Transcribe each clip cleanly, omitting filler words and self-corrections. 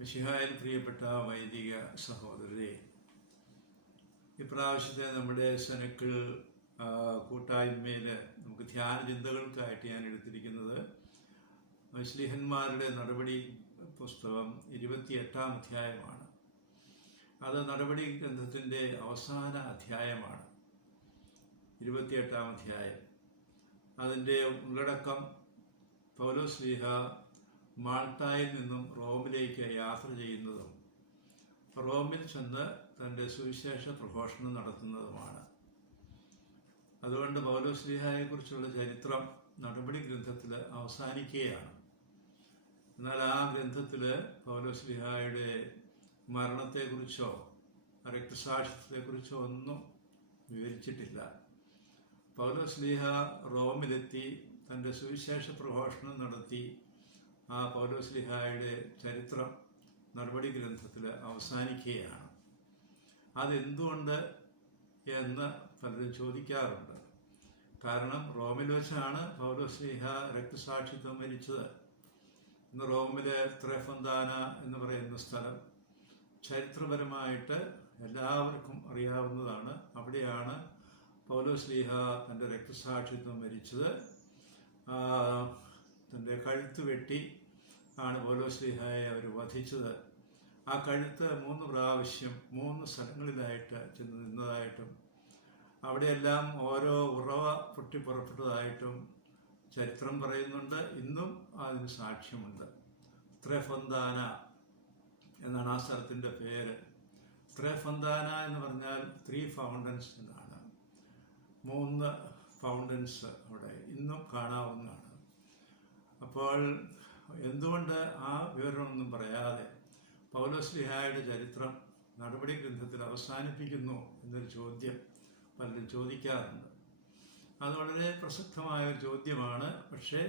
മിശിഹായിൽ പ്രിയപ്പെട്ട വൈദിക സഹോദരരെ, ഇപ്രാവശ്യത്തെ നമ്മുടെ സെനക്കിൾ കൂട്ടായ്മയിൽ നമുക്ക് ധ്യാന ചിന്തകൾക്കായിട്ട് ഞാൻ എടുത്തിരിക്കുന്നത് ശ്ലീഹന്മാരുടെ നടപടി പുസ്തകം 28-ാം അധ്യായമാണ്. അത് നടപടി ഗ്രന്ഥത്തിൻ്റെ അവസാന അധ്യായമാണ്. 28-ാം അധ്യായം. അതിൻ്റെ ഉള്ളടക്കം പൗലോസ്ലീഹ മാൾട്ടായിൽ നിന്നും റോമിലേക്ക് യാത്ര ചെയ്യുന്നതും റോമിൽ ചെന്ന് തൻ്റെ സുവിശേഷ പ്രഘോഷണം നടത്തുന്നതുമാണ്. അതുകൊണ്ട് പൗലോസ്ലീഹയെക്കുറിച്ചുള്ള ചരിത്രം നടപടി ഗ്രന്ഥത്തിൽ അവസാനിക്കുകയാണ്. എന്നാൽ ആ ഗ്രന്ഥത്തിൽ പൗലോസ്ലീഹയുടെ മരണത്തെക്കുറിച്ചോ രക്തസാക്ഷിത്വത്തെക്കുറിച്ചോ ഒന്നും വിവരിച്ചിട്ടില്ല. പൗലോസ്ലീഹ റോമിലെത്തി തൻ്റെ സുവിശേഷ പ്രഘോഷണം നടത്തി ആ പൗലോസ്ലീഹയുടെ ചരിത്രം നടപടി ഗ്രന്ഥത്തിൽ അവസാനിക്കുകയാണ്. അതെന്തുകൊണ്ട് എന്ന് പലരും ചോദിക്കാറുണ്ട്. കാരണം റോമിൽ വെച്ചാണ് പൗലോസ്ലീഹ രക്തസാക്ഷിത്വം വരിച്ചത്. ഇന്ന് റോമിലെ ത്രേഫന്താന എന്ന് പറയുന്ന സ്ഥലം ചരിത്രപരമായിട്ട് എല്ലാവർക്കും അറിയാവുന്നതാണ്. അവിടെയാണ് പൗലോസ്ലീഹ തൻ്റെ രക്തസാക്ഷിത്വം വരിച്ചത്. തൻ്റെ കഴുത്ത് വെട്ടി ആണ് പൗലോസ്ലീഹയെ അവർ വധിച്ചത്. ആ കഴുത്ത് 3 പ്രാവശ്യം 3 സ്ഥലങ്ങളിലായിട്ട് ചെന്ന് നിന്നതായിട്ടും അവിടെയെല്ലാം ഓരോ ഉറവ പൊട്ടിപ്പുറപ്പെട്ടതായിട്ടും ചരിത്രം പറയുന്നുണ്ട്. ഇന്നും അതിന് സാക്ഷ്യമുണ്ട്. ത്രേഫന്താന എന്നാണ് ആ സ്ഥലത്തിൻ്റെ പേര്. ത്രേഫന്താന എന്ന് പറഞ്ഞാൽ 3 ഫൗണ്ടൻസ് എന്നാണ്. 3 ഫൗണ്ടൻസ് അവിടെ ഇന്നും കാണാവുന്നതാണ്. അപ്പോൾ എന്തുകൊണ്ട് ആ വിവരണമൊന്നും പറയാതെ പൗലോസ്ലീഹയുടെ ചരിത്രം നടപടി ഗ്രന്ഥത്തിൽ അവസാനിപ്പിക്കുന്നു എന്നൊരു ചോദ്യം പലരും ചോദിക്കാറുണ്ട്. അത് വളരെ പ്രസക്തമായൊരു ചോദ്യമാണ്. പക്ഷേ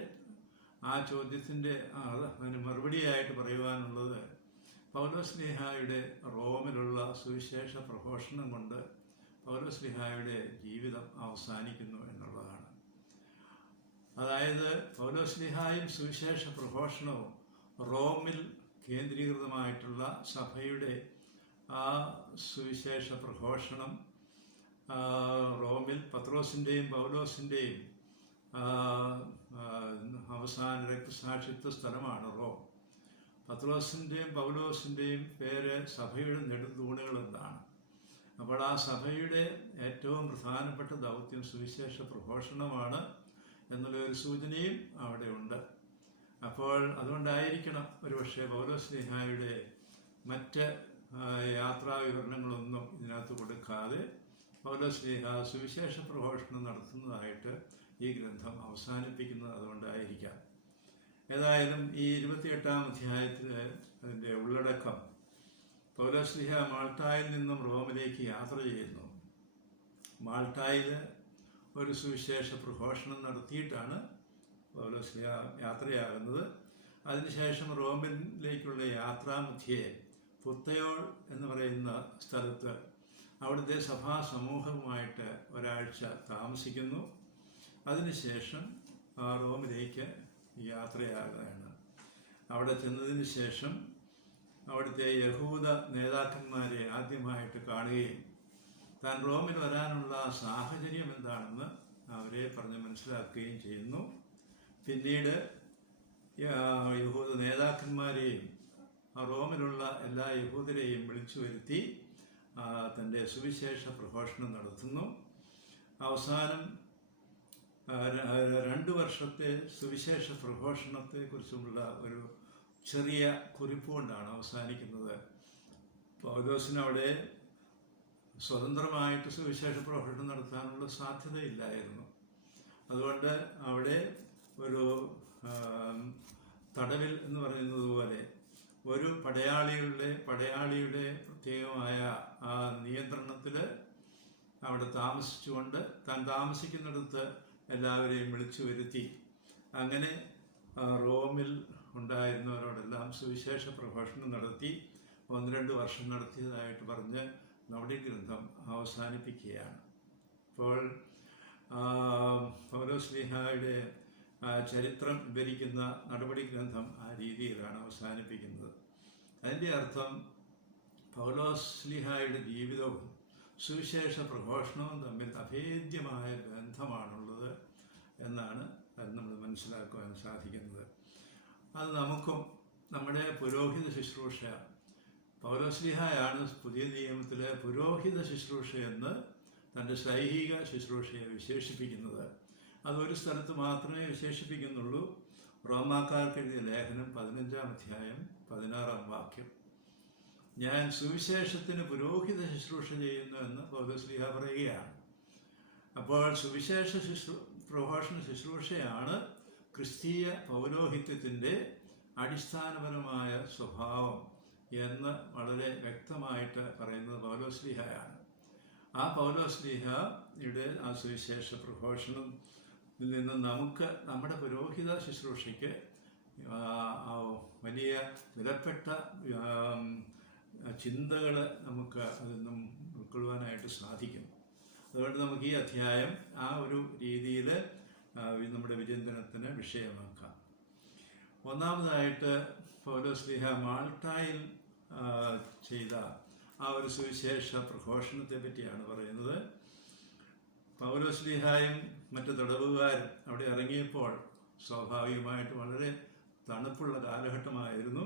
ആ ചോദ്യത്തിൻ്റെ അതിന് മറുപടിയായിട്ട് പറയുവാനുള്ളത് പൗലോസ്ലീഹയുടെ റോമിലുള്ള സുവിശേഷ പ്രഘോഷണം കൊണ്ട് പൗലോസ്ലീഹയുടെ ജീവിതം അവസാനിക്കുന്നു എന്നുള്ളതാണ്. അതായത് പൗലോസ്ലീഹായും സുവിശേഷ പ്രഘോഷണവും റോമിൽ കേന്ദ്രീകൃതമായിട്ടുള്ള സഭയുടെ ആ സുവിശേഷ പ്രഘോഷണം റോമിൽ പത്രോസിൻ്റെയും പൗലോസിൻ്റെയും അവസാന രക്തസാക്ഷിത്വ സ്ഥലമാണ് റോം. പത്രോസിൻ്റെയും പൗലോസിൻ്റെയും പേര് സഭയുടെ നെടുന്തൂണുകൾ എന്നാണ്. അപ്പോൾ ആ സഭയുടെ ഏറ്റവും പ്രധാനപ്പെട്ട ദൗത്യം സുവിശേഷ പ്രഘോഷണമാണ് എന്നുള്ളൊരു സൂചനയും അവിടെ ഉണ്ട്. അപ്പോൾ അതുകൊണ്ടായിരിക്കണം ഒരുപക്ഷെ പൗലോസ്ലീഹയുടെ മറ്റ് യാത്രാ വിവരണങ്ങളൊന്നും ഇതിനകത്ത് കൊടുക്കാതെ പൗലോസ്ലീഹ സുവിശേഷ പ്രഘോഷണം നടത്തുന്നതായിട്ട് ഈ ഗ്രന്ഥം അവസാനിപ്പിക്കുന്നത് അതുകൊണ്ടായിരിക്കാം. ഏതായാലും ഈ 28-ാം അധ്യായത്തിൽ അതിൻ്റെ ഉള്ളടക്കം പൗലോസ്ലീഹ മാൾട്ടായിൽ നിന്നും റോമിലേക്ക് യാത്ര ചെയ്യുന്നു. മാൾട്ടായിൽ ഒരു സുവിശേഷ പ്രഘോഷണം നടത്തിയിട്ടാണ് പൗലോസ്ലീഹ യാത്രയാകുന്നത്. അതിനുശേഷം റോമിലേക്കുള്ള യാത്രാമധ്യേ പുത്തയോൾ എന്ന് പറയുന്ന സ്ഥലത്ത് അവിടുത്തെ സഭാ സമൂഹവുമായിട്ട് ഒരാഴ്ച താമസിക്കുന്നു. അതിനുശേഷം റോമിലേക്ക് യാത്രയാകുകയാണ്. അവിടെ ചെന്നതിന് ശേഷം അവിടുത്തെ യഹൂദ നേതാക്കന്മാരെ ആദ്യമായിട്ട് കാണുകയും താൻ റോമിൽ വരാനുള്ള സാഹചര്യം എന്താണെന്ന് അവരെ പറഞ്ഞ് മനസ്സിലാക്കുകയും ചെയ്യുന്നു. പിന്നീട് യഹൂദ നേതാക്കന്മാരെയും റോമിലുള്ള എല്ലാ യഹൂദരെയും വിളിച്ചു വരുത്തി തൻ്റെ സുവിശേഷ പ്രഘോഷണം നടത്തുന്നു. അവസാനം 2 വർഷത്തെ സുവിശേഷ പ്രഘോഷണത്തെക്കുറിച്ചുള്ള ഒരു ചെറിയ കുറിപ്പ് കൊണ്ടാണ് അവസാനിക്കുന്നത്. പൗലോസിനവിടെ സ്വതന്ത്രമായിട്ട് സുവിശേഷ പ്രഘോഷണം നടത്താനുള്ള സാധ്യതയില്ലായിരുന്നു. അതുകൊണ്ട് അവിടെ ഒരു തടവിൽ എന്ന് പറയുന്നത് പോലെ ഒരു പടയാളിയുടെ പ്രത്യേകമായ ആ നിയന്ത്രണത്തിൽ അവിടെ താമസിച്ചുകൊണ്ട് താൻ താമസിക്കുന്നിടത്ത് എല്ലാവരെയും വിളിച്ചു വരുത്തി അങ്ങനെ റോമിൽ ഉണ്ടായിരുന്നവരോടെല്ലാം സുവിശേഷ പ്രഘോഷണം നടത്തി 1-2 വർഷം നടത്തിയതായിട്ട് പറഞ്ഞ് നടപടി ഗ്രന്ഥം അവസാനിപ്പിക്കുകയാണ്. അപ്പോൾ പൗലോസ്ലീഹയുടെ ചരിത്രം വിവരിക്കുന്ന നടപടി ഗ്രന്ഥം ആ രീതിയിലാണ് അവസാനിപ്പിക്കുന്നത്. അതിൻ്റെ അർത്ഥം പൗലോസ്ലീഹായുടെ ജീവിതവും സുവിശേഷ പ്രഘോഷണവും തമ്മിൽ അഭേദ്യമായ ബന്ധമാണുള്ളത് എന്നാണ് അത് നമ്മൾ മനസ്സിലാക്കുവാൻ സാധിക്കുന്നത്. അത് നമുക്കും നമ്മുടെ പുരോഹിത ശുശ്രൂഷ, പൗലോസ്ലീഹായാണ് പുതിയ നിയമത്തിലെ പുരോഹിത ശുശ്രൂഷ എന്ന് തൻ്റെ ശൈഹിക ശുശ്രൂഷയെ വിശേഷിപ്പിക്കുന്നത്. അതൊരു സ്ഥലത്ത് മാത്രമേ വിശേഷിപ്പിക്കുന്നുള്ളൂ. റോമാക്കാർക്ക് എഴുതിയ ലേഖനം 15-ാം അധ്യായം 16-ാം വാക്യം. ഞാൻ സുവിശേഷത്തിന് പുരോഹിത ശുശ്രൂഷ ചെയ്യുന്നു എന്ന് പൗലോസ്ലീഹ പറയുകയാണ്. അപ്പോൾ സുവിശേഷ പ്രഘോഷണ ശുശ്രൂഷയാണ് ക്രിസ്തീയ പൗരോഹിത്യത്തിൻ്റെ അടിസ്ഥാനപരമായ സ്വഭാവം എന്ന് വളരെ വ്യക്തമായിട്ട് പറയുന്നത് പൗലോസ്ലീഹയാണ്. ആ പൗലോസ്ലീഹയുടെ ആ സുവിശേഷ പ്രഘോഷണത്തിൽ നിന്ന് നമുക്ക് നമ്മുടെ പുരോഹിത ശുശ്രൂഷയ്ക്ക് വലിയ വിലപ്പെട്ട ചിന്തകൾ നമുക്ക് അതിൽ നിന്നും ഉൾക്കൊള്ളുവാനായിട്ട് സാധിക്കും. അതുകൊണ്ട് നമുക്ക് ഈ അധ്യായം ആ ഒരു രീതിയിൽ നമ്മുടെ വിചിന്തനത്തിന് വിഷയമാക്കാം. ഒന്നാമതായിട്ട് പൗലോസ്ലീഹ മാൾട്ടായിൽ ചെയ്ത ആ ഒരു സുവിശേഷ പ്രഘോഷണത്തെ പറ്റിയാണ് പറയുന്നത്. പൗലോസ്ലീഹായും മറ്റ് തടവുകാരും അവിടെ ഇറങ്ങിയപ്പോൾ സ്വാഭാവികമായിട്ട് വളരെ തണുപ്പുള്ള കാലഘട്ടമായിരുന്നു.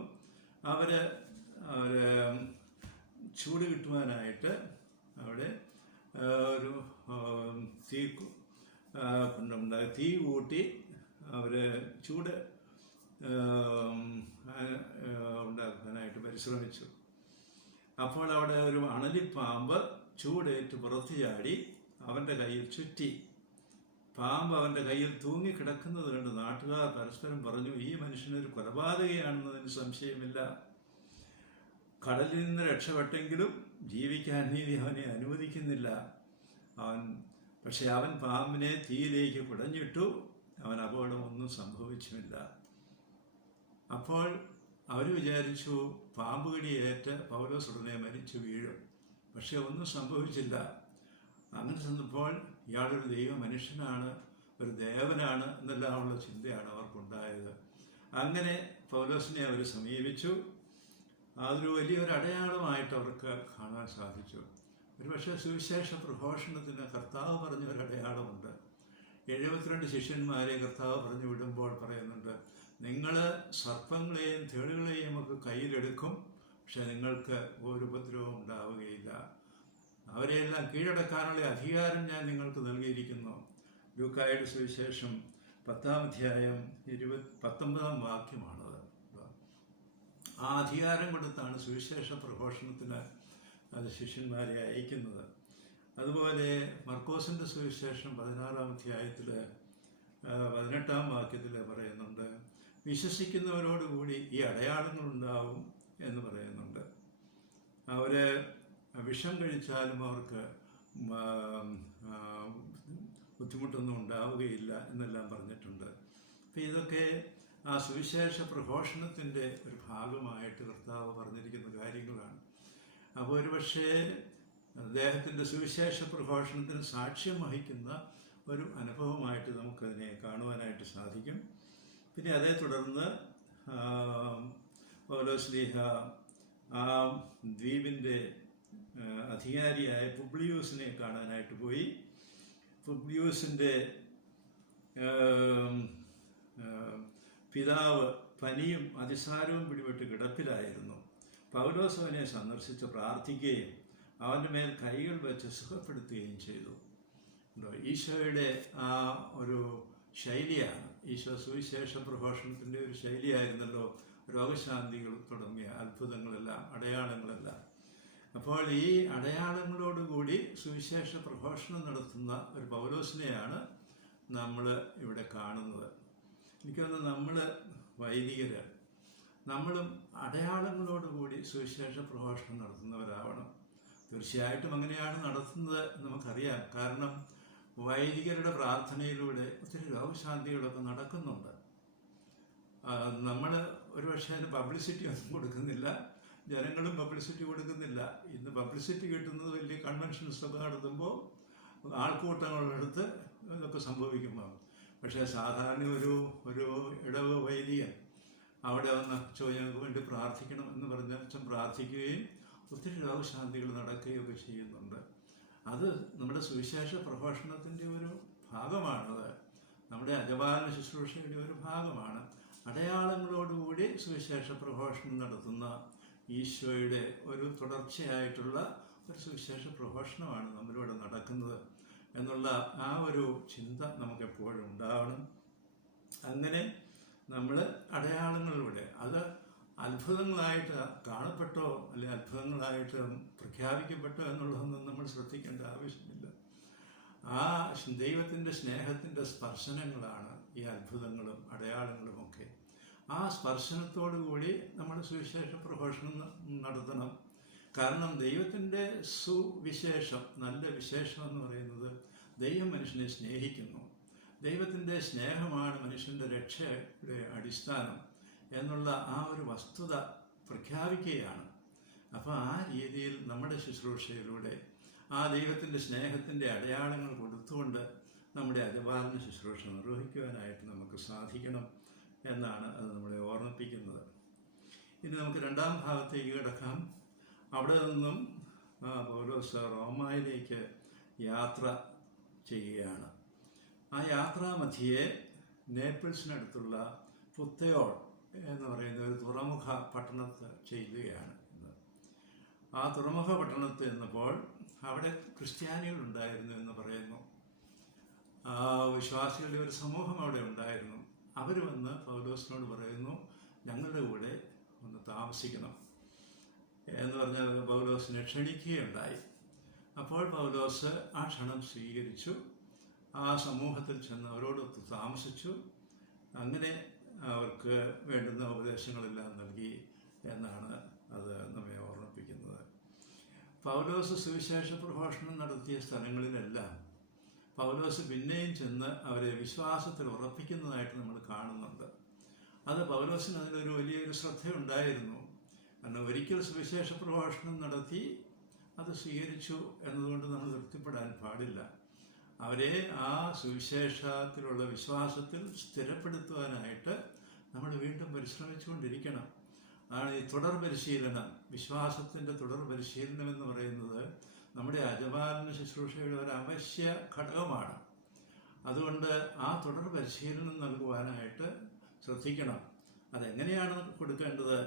അവർ ചൂട് കിട്ടുവാനായിട്ട് അവിടെ ഒരു തീ കൂട്ടി അവർ ചൂട് ഉണ്ടാക്കാനായിട്ട് പരിശ്രമിച്ചു. അപ്പോൾ അവിടെ ഒരു അണലിപ്പാമ്പ് ചൂടേറ്റ് പുറത്തു ചാടി അവൻ്റെ കയ്യിൽ ചുറ്റി. പാമ്പ് അവൻ്റെ കയ്യിൽ തൂങ്ങിക്കിടക്കുന്നത് കണ്ട് നാട്ടുകാർ പരസ്പരം പറഞ്ഞു, ഈ മനുഷ്യനൊരു കൊലപാതകയാണെന്നതിന് സംശയമില്ല. കടലിൽ നിന്ന് രക്ഷപ്പെട്ടെങ്കിലും ജീവിക്കാൻ നീതി അവനെ അനുവദിക്കുന്നില്ല. പക്ഷെ അവൻ പാമ്പിനെ തീയിലേക്ക് കുടഞ്ഞിട്ടു. അവൻ അപകടമൊന്നും സംഭവിച്ചുമില്ല. അപ്പോൾ അവർ വിചാരിച്ചു പാമ്പ് കടിയേറ്റ് പൗലോസ് ഉടനെ മരിച്ചു വീഴും. പക്ഷെ ഒന്നും സംഭവിച്ചില്ല. അങ്ങനെ ചെന്നപ്പോൾ ഇയാളൊരു ദൈവ മനുഷ്യനാണ്, ഒരു ദേവനാണ് എന്നെല്ലാമുള്ള ചിന്തയാണ് അവർക്കുണ്ടായത്. അങ്ങനെ പൗലോസിനെ അവർ സമീപിച്ചു. അതൊരു വലിയൊരു അടയാളമായിട്ട് അവർക്ക് കാണാൻ സാധിച്ചു. ഒരുപക്ഷെ സുവിശേഷ പ്രഘോഷണത്തിന് കർത്താവ് പറഞ്ഞൊരടയാളമുണ്ട്. 72 ശിഷ്യന്മാരെ കർത്താവ് പറഞ്ഞു വിടുമ്പോൾ പറയുന്നുണ്ട്, നിങ്ങൾ സർപ്പങ്ങളെയും തേളുകളെയും ഒക്കെ കയ്യിലെടുക്കും, പക്ഷെ നിങ്ങൾക്ക് ഒരു ഉപദ്രവവും ഉണ്ടാവുകയില്ല. അവരെയെല്ലാം കീഴടക്കാനുള്ള അധികാരം ഞാൻ നിങ്ങൾക്ക് നൽകിയിരിക്കുന്നു. ലൂക്കായുടെ സുവിശേഷം 10-ാം അധ്യായം 19-ാം വാക്യമാണത്. ആ അധികാരം കൊടുത്താണ് സുവിശേഷ പ്രഘോഷണത്തിന് അത് ശിഷ്യന്മാരെ അയക്കുന്നത്. അതുപോലെ മർക്കോസിൻ്റെ സുവിശേഷം 16-ാം അധ്യായത്തിൽ 18-ാം വാക്യത്തിൽ പറയുന്നുണ്ട്, വിശ്വസിക്കുന്നവരോടുകൂടി ഈ അടയാളങ്ങളുണ്ടാവും എന്ന് പറയുന്നുണ്ട്. അവർ വിഷം കഴിച്ചാലും അവർക്ക് ബുദ്ധിമുട്ടൊന്നും ഉണ്ടാവുകയില്ല എന്നെല്ലാം പറഞ്ഞിട്ടുണ്ട്. അപ്പം ഇതൊക്കെ ആ സുവിശേഷ പ്രഘോഷണത്തിൻ്റെ ഒരു ഭാഗമായിട്ട് കർത്താവ് പറഞ്ഞിരിക്കുന്ന കാര്യങ്ങളാണ്. അപ്പോൾ ഒരുപക്ഷേ അദ്ദേഹത്തിൻ്റെ സുവിശേഷ പ്രഘോഷണത്തിന് സാക്ഷ്യം വഹിക്കുന്ന ഒരു അനുഭവമായിട്ട് നമുക്കതിനെ കാണുവാനായിട്ട് സാധിക്കും. പിന്നെ അതേ തുടർന്ന് പൗലോസ്ലീഹ ആ ദ്വീപിൻ്റെ അധികാരിയായ പുബ്ലിയൂസിനെ കാണാനായിട്ട് പോയി. പുബ്ലിയൂസിൻ്റെ പിതാവ് പനിയും അതിസാരവും പിടിപെട്ട് കിടപ്പിലായിരുന്നു. പൗലോസ് അവനെ സന്ദർശിച്ച് പ്രാർത്ഥിക്കുകയും അവൻ്റെ മേൽ കൈകൾ വെച്ച് സുഖപ്പെടുത്തുകയും ചെയ്തു. ഈശോയുടെ ആ ഒരു ശൈലിയാണ്, ഈശോ സുവിശേഷ പ്രഘോഷണത്തിൻ്റെ ഒരു ശൈലിയായിരുന്നല്ലോ രോഗശാന്തികൾ തുടങ്ങിയ അത്ഭുതങ്ങളെല്ലാം, അടയാളങ്ങളെല്ലാം. അപ്പോൾ ഈ അടയാളങ്ങളോടുകൂടി സുവിശേഷ പ്രഘോഷണം നടത്തുന്ന ഒരു പൗലോസിനെയാണ് നമ്മൾ ഇവിടെ കാണുന്നത്. എനിക്കത് നമ്മൾ വൈദികർ നമ്മളും അടയാളങ്ങളോടുകൂടി സുവിശേഷ പ്രഘോഷണം നടത്തുന്നവരാവണം. തീർച്ചയായിട്ടും അങ്ങനെയാണ് നടത്തുന്നത് നമുക്കറിയാം. കാരണം വൈദികരുടെ പ്രാർത്ഥനയിലൂടെ ഒത്തിരി രോഗശാന്തികളൊക്കെ നടക്കുന്നുണ്ട്. നമ്മൾ ഒരുപക്ഷെ അതിന് പബ്ലിസിറ്റി ഒന്നും കൊടുക്കുന്നില്ല, ജനങ്ങളും പബ്ലിസിറ്റി കൊടുക്കുന്നില്ല. ഇന്ന് പബ്ലിസിറ്റി കിട്ടുന്നത് വലിയ കൺവെൻഷൻസൊക്കെ നടത്തുമ്പോൾ ആൾക്കൂട്ടങ്ങളെടുത്ത് ഇതൊക്കെ സംഭവിക്കുമ്പോൾ. പക്ഷേ സാധാരണ ഒരു ഇടവ് വൈദികൻ അവിടെ വന്ന് ഞങ്ങൾക്ക് വേണ്ടി പ്രാർത്ഥിക്കണം എന്ന് പറഞ്ഞ് അച്ഛൻ പ്രാർത്ഥിക്കുകയും ഒത്തിരി രോഗശാന്തികൾ നടക്കുകയൊക്കെ ചെയ്യുന്നുണ്ട്. അത് നമ്മുടെ സുവിശേഷ പ്രഘോഷണത്തിൻ്റെ ഒരു ഭാഗമാണത്. നമ്മുടെ അജപാലന ശുശ്രൂഷയുടെ ഒരു ഭാഗമാണ്. അടയാളങ്ങളോടുകൂടി സുവിശേഷ പ്രഘോഷണം നടത്തുന്ന ഈശോയുടെ ഒരു തുടർച്ചയായിട്ടുള്ള ഒരു സുവിശേഷ പ്രഘോഷണമാണ് നമ്മളിവിടെ നടക്കുന്നത് എന്നുള്ള ആ ഒരു ചിന്ത നമുക്കെപ്പോഴും ഉണ്ടാവണം. അങ്ങനെ നമ്മൾ അടയാളങ്ങളിലൂടെ, അത് അത്ഭുതങ്ങളായിട്ട് കാണപ്പെട്ടോ അല്ലെങ്കിൽ അത്ഭുതങ്ങളായിട്ട് പ്രഖ്യാപിക്കപ്പെട്ടോ എന്നുള്ളതൊന്നും നമ്മൾ ശ്രദ്ധിക്കേണ്ട ആവശ്യമില്ല. ആ ദൈവത്തിൻ്റെ സ്നേഹത്തിൻ്റെ സ്പർശനങ്ങളാണ് ഈ അത്ഭുതങ്ങളും അടയാളങ്ങളുമൊക്കെ. ആ സ്പർശനത്തോടു കൂടി നമ്മൾ സുവിശേഷ പ്രഘോഷണം നടത്തണം. കാരണം ദൈവത്തിൻ്റെ സുവിശേഷം, നല്ല വിശേഷം എന്ന് പറയുന്നത് ദൈവം മനുഷ്യനെ സ്നേഹിക്കുന്നു. ദൈവത്തിൻ്റെ സ്നേഹമാണ് മനുഷ്യൻ്റെ രക്ഷയുടെ അടിസ്ഥാനം എന്നുള്ള ആ ഒരു വസ്തുത പ്രഖ്യാപിക്കുകയാണ്. അപ്പോൾ ആ രീതിയിൽ നമ്മുടെ ശുശ്രൂഷയിലൂടെ ആ ദൈവത്തിൻ്റെ സ്നേഹത്തിൻ്റെ അടയാളങ്ങൾ കൊടുത്തുകൊണ്ട് നമ്മുടെ അജപാലന ശുശ്രൂഷ നിർവഹിക്കുവാനായിട്ട് നമുക്ക് സാധിക്കണം എന്നാണ് അത് നമ്മളെ ഓർമ്മിപ്പിക്കുന്നത്. ഇനി നമുക്ക് രണ്ടാം ഭാഗത്തേക്ക് കിടക്കാം. അവിടെ നിന്നും പൗലോസ് റോമായിലേക്ക് യാത്ര ചെയ്യുകയാണ്. ആ യാത്രാമധ്യേ നേപ്പിൾസിനടുത്തുള്ള പുത്തയോൾ എന്ന് പറയുന്ന ഒരു തുറമുഖ പട്ടണത്ത് ചെല്ലുകയാണ്. ആ തുറമുഖ പട്ടണത്തിൽ നിന്നപ്പോൾ അവിടെ ക്രിസ്ത്യാനികളുണ്ടായിരുന്നു എന്ന് പറയുന്നു. വിശ്വാസികളുടെ ഒരു സമൂഹം അവിടെ ഉണ്ടായിരുന്നു. അവർ വന്ന് പൗലോസിനോട് പറയുന്നു, ഞങ്ങളുടെ കൂടെ ഒന്ന് താമസിക്കണം എന്ന് പറഞ്ഞാൽ പൗലോസിനെ ക്ഷണിക്കുകയുണ്ടായി. അപ്പോൾ പൗലോസ് ആ ക്ഷണം സ്വീകരിച്ചു. ആ സമൂഹത്തിൽ ചെന്ന് അവരോടൊത്ത് താമസിച്ചു. അങ്ങനെ അവർക്ക് വേണ്ടുന്ന ഉപദേശങ്ങളെല്ലാം നൽകി എന്നാണ് അത് നമ്മെ ഓർമ്മിപ്പിക്കുന്നത്. പൗലോസ് സുവിശേഷ പ്രഘോഷണം നടത്തിയ സ്ഥലങ്ങളിലെല്ലാം പൗലോസ് പിന്നെയും ചെന്ന് അവരെ വിശ്വാസത്തിൽ ഉറപ്പിക്കുന്നതായിട്ട് നമ്മൾ കാണുന്നുണ്ട്. അത് പൗലോസിന് അതിലൊരു വലിയൊരു ശ്രദ്ധയുണ്ടായിരുന്നു. കാരണം ഒരിക്കൽ സുവിശേഷ പ്രഘോഷണം നടത്തി അത് സ്വീകരിച്ചു എന്നതുകൊണ്ട് നമ്മൾ തൃപ്തിപ്പെടാൻ പാടില്ല. അവരെ ആ സുവിശേഷത്തിലുള്ള വിശ്വാസത്തിൽ സ്ഥിരപ്പെടുത്തുവാനായിട്ട് നമ്മൾ വീണ്ടും പരിശ്രമിച്ചുകൊണ്ടിരിക്കണം. ആണ് ഈ തുടർ പരിശീലനം, വിശ്വാസത്തിൻ്റെ തുടർ പരിശീലനം എന്ന് പറയുന്നത് നമ്മുടെ അജപാലന ശുശ്രൂഷയുടെ ഒരു അവശ്യ ഘടകമാണ്. അതുകൊണ്ട് ആ തുടർ പരിശീലനം നൽകുവാനായിട്ട് ശ്രദ്ധിക്കണം. അതെങ്ങനെയാണ് കൊടുക്കേണ്ടത്?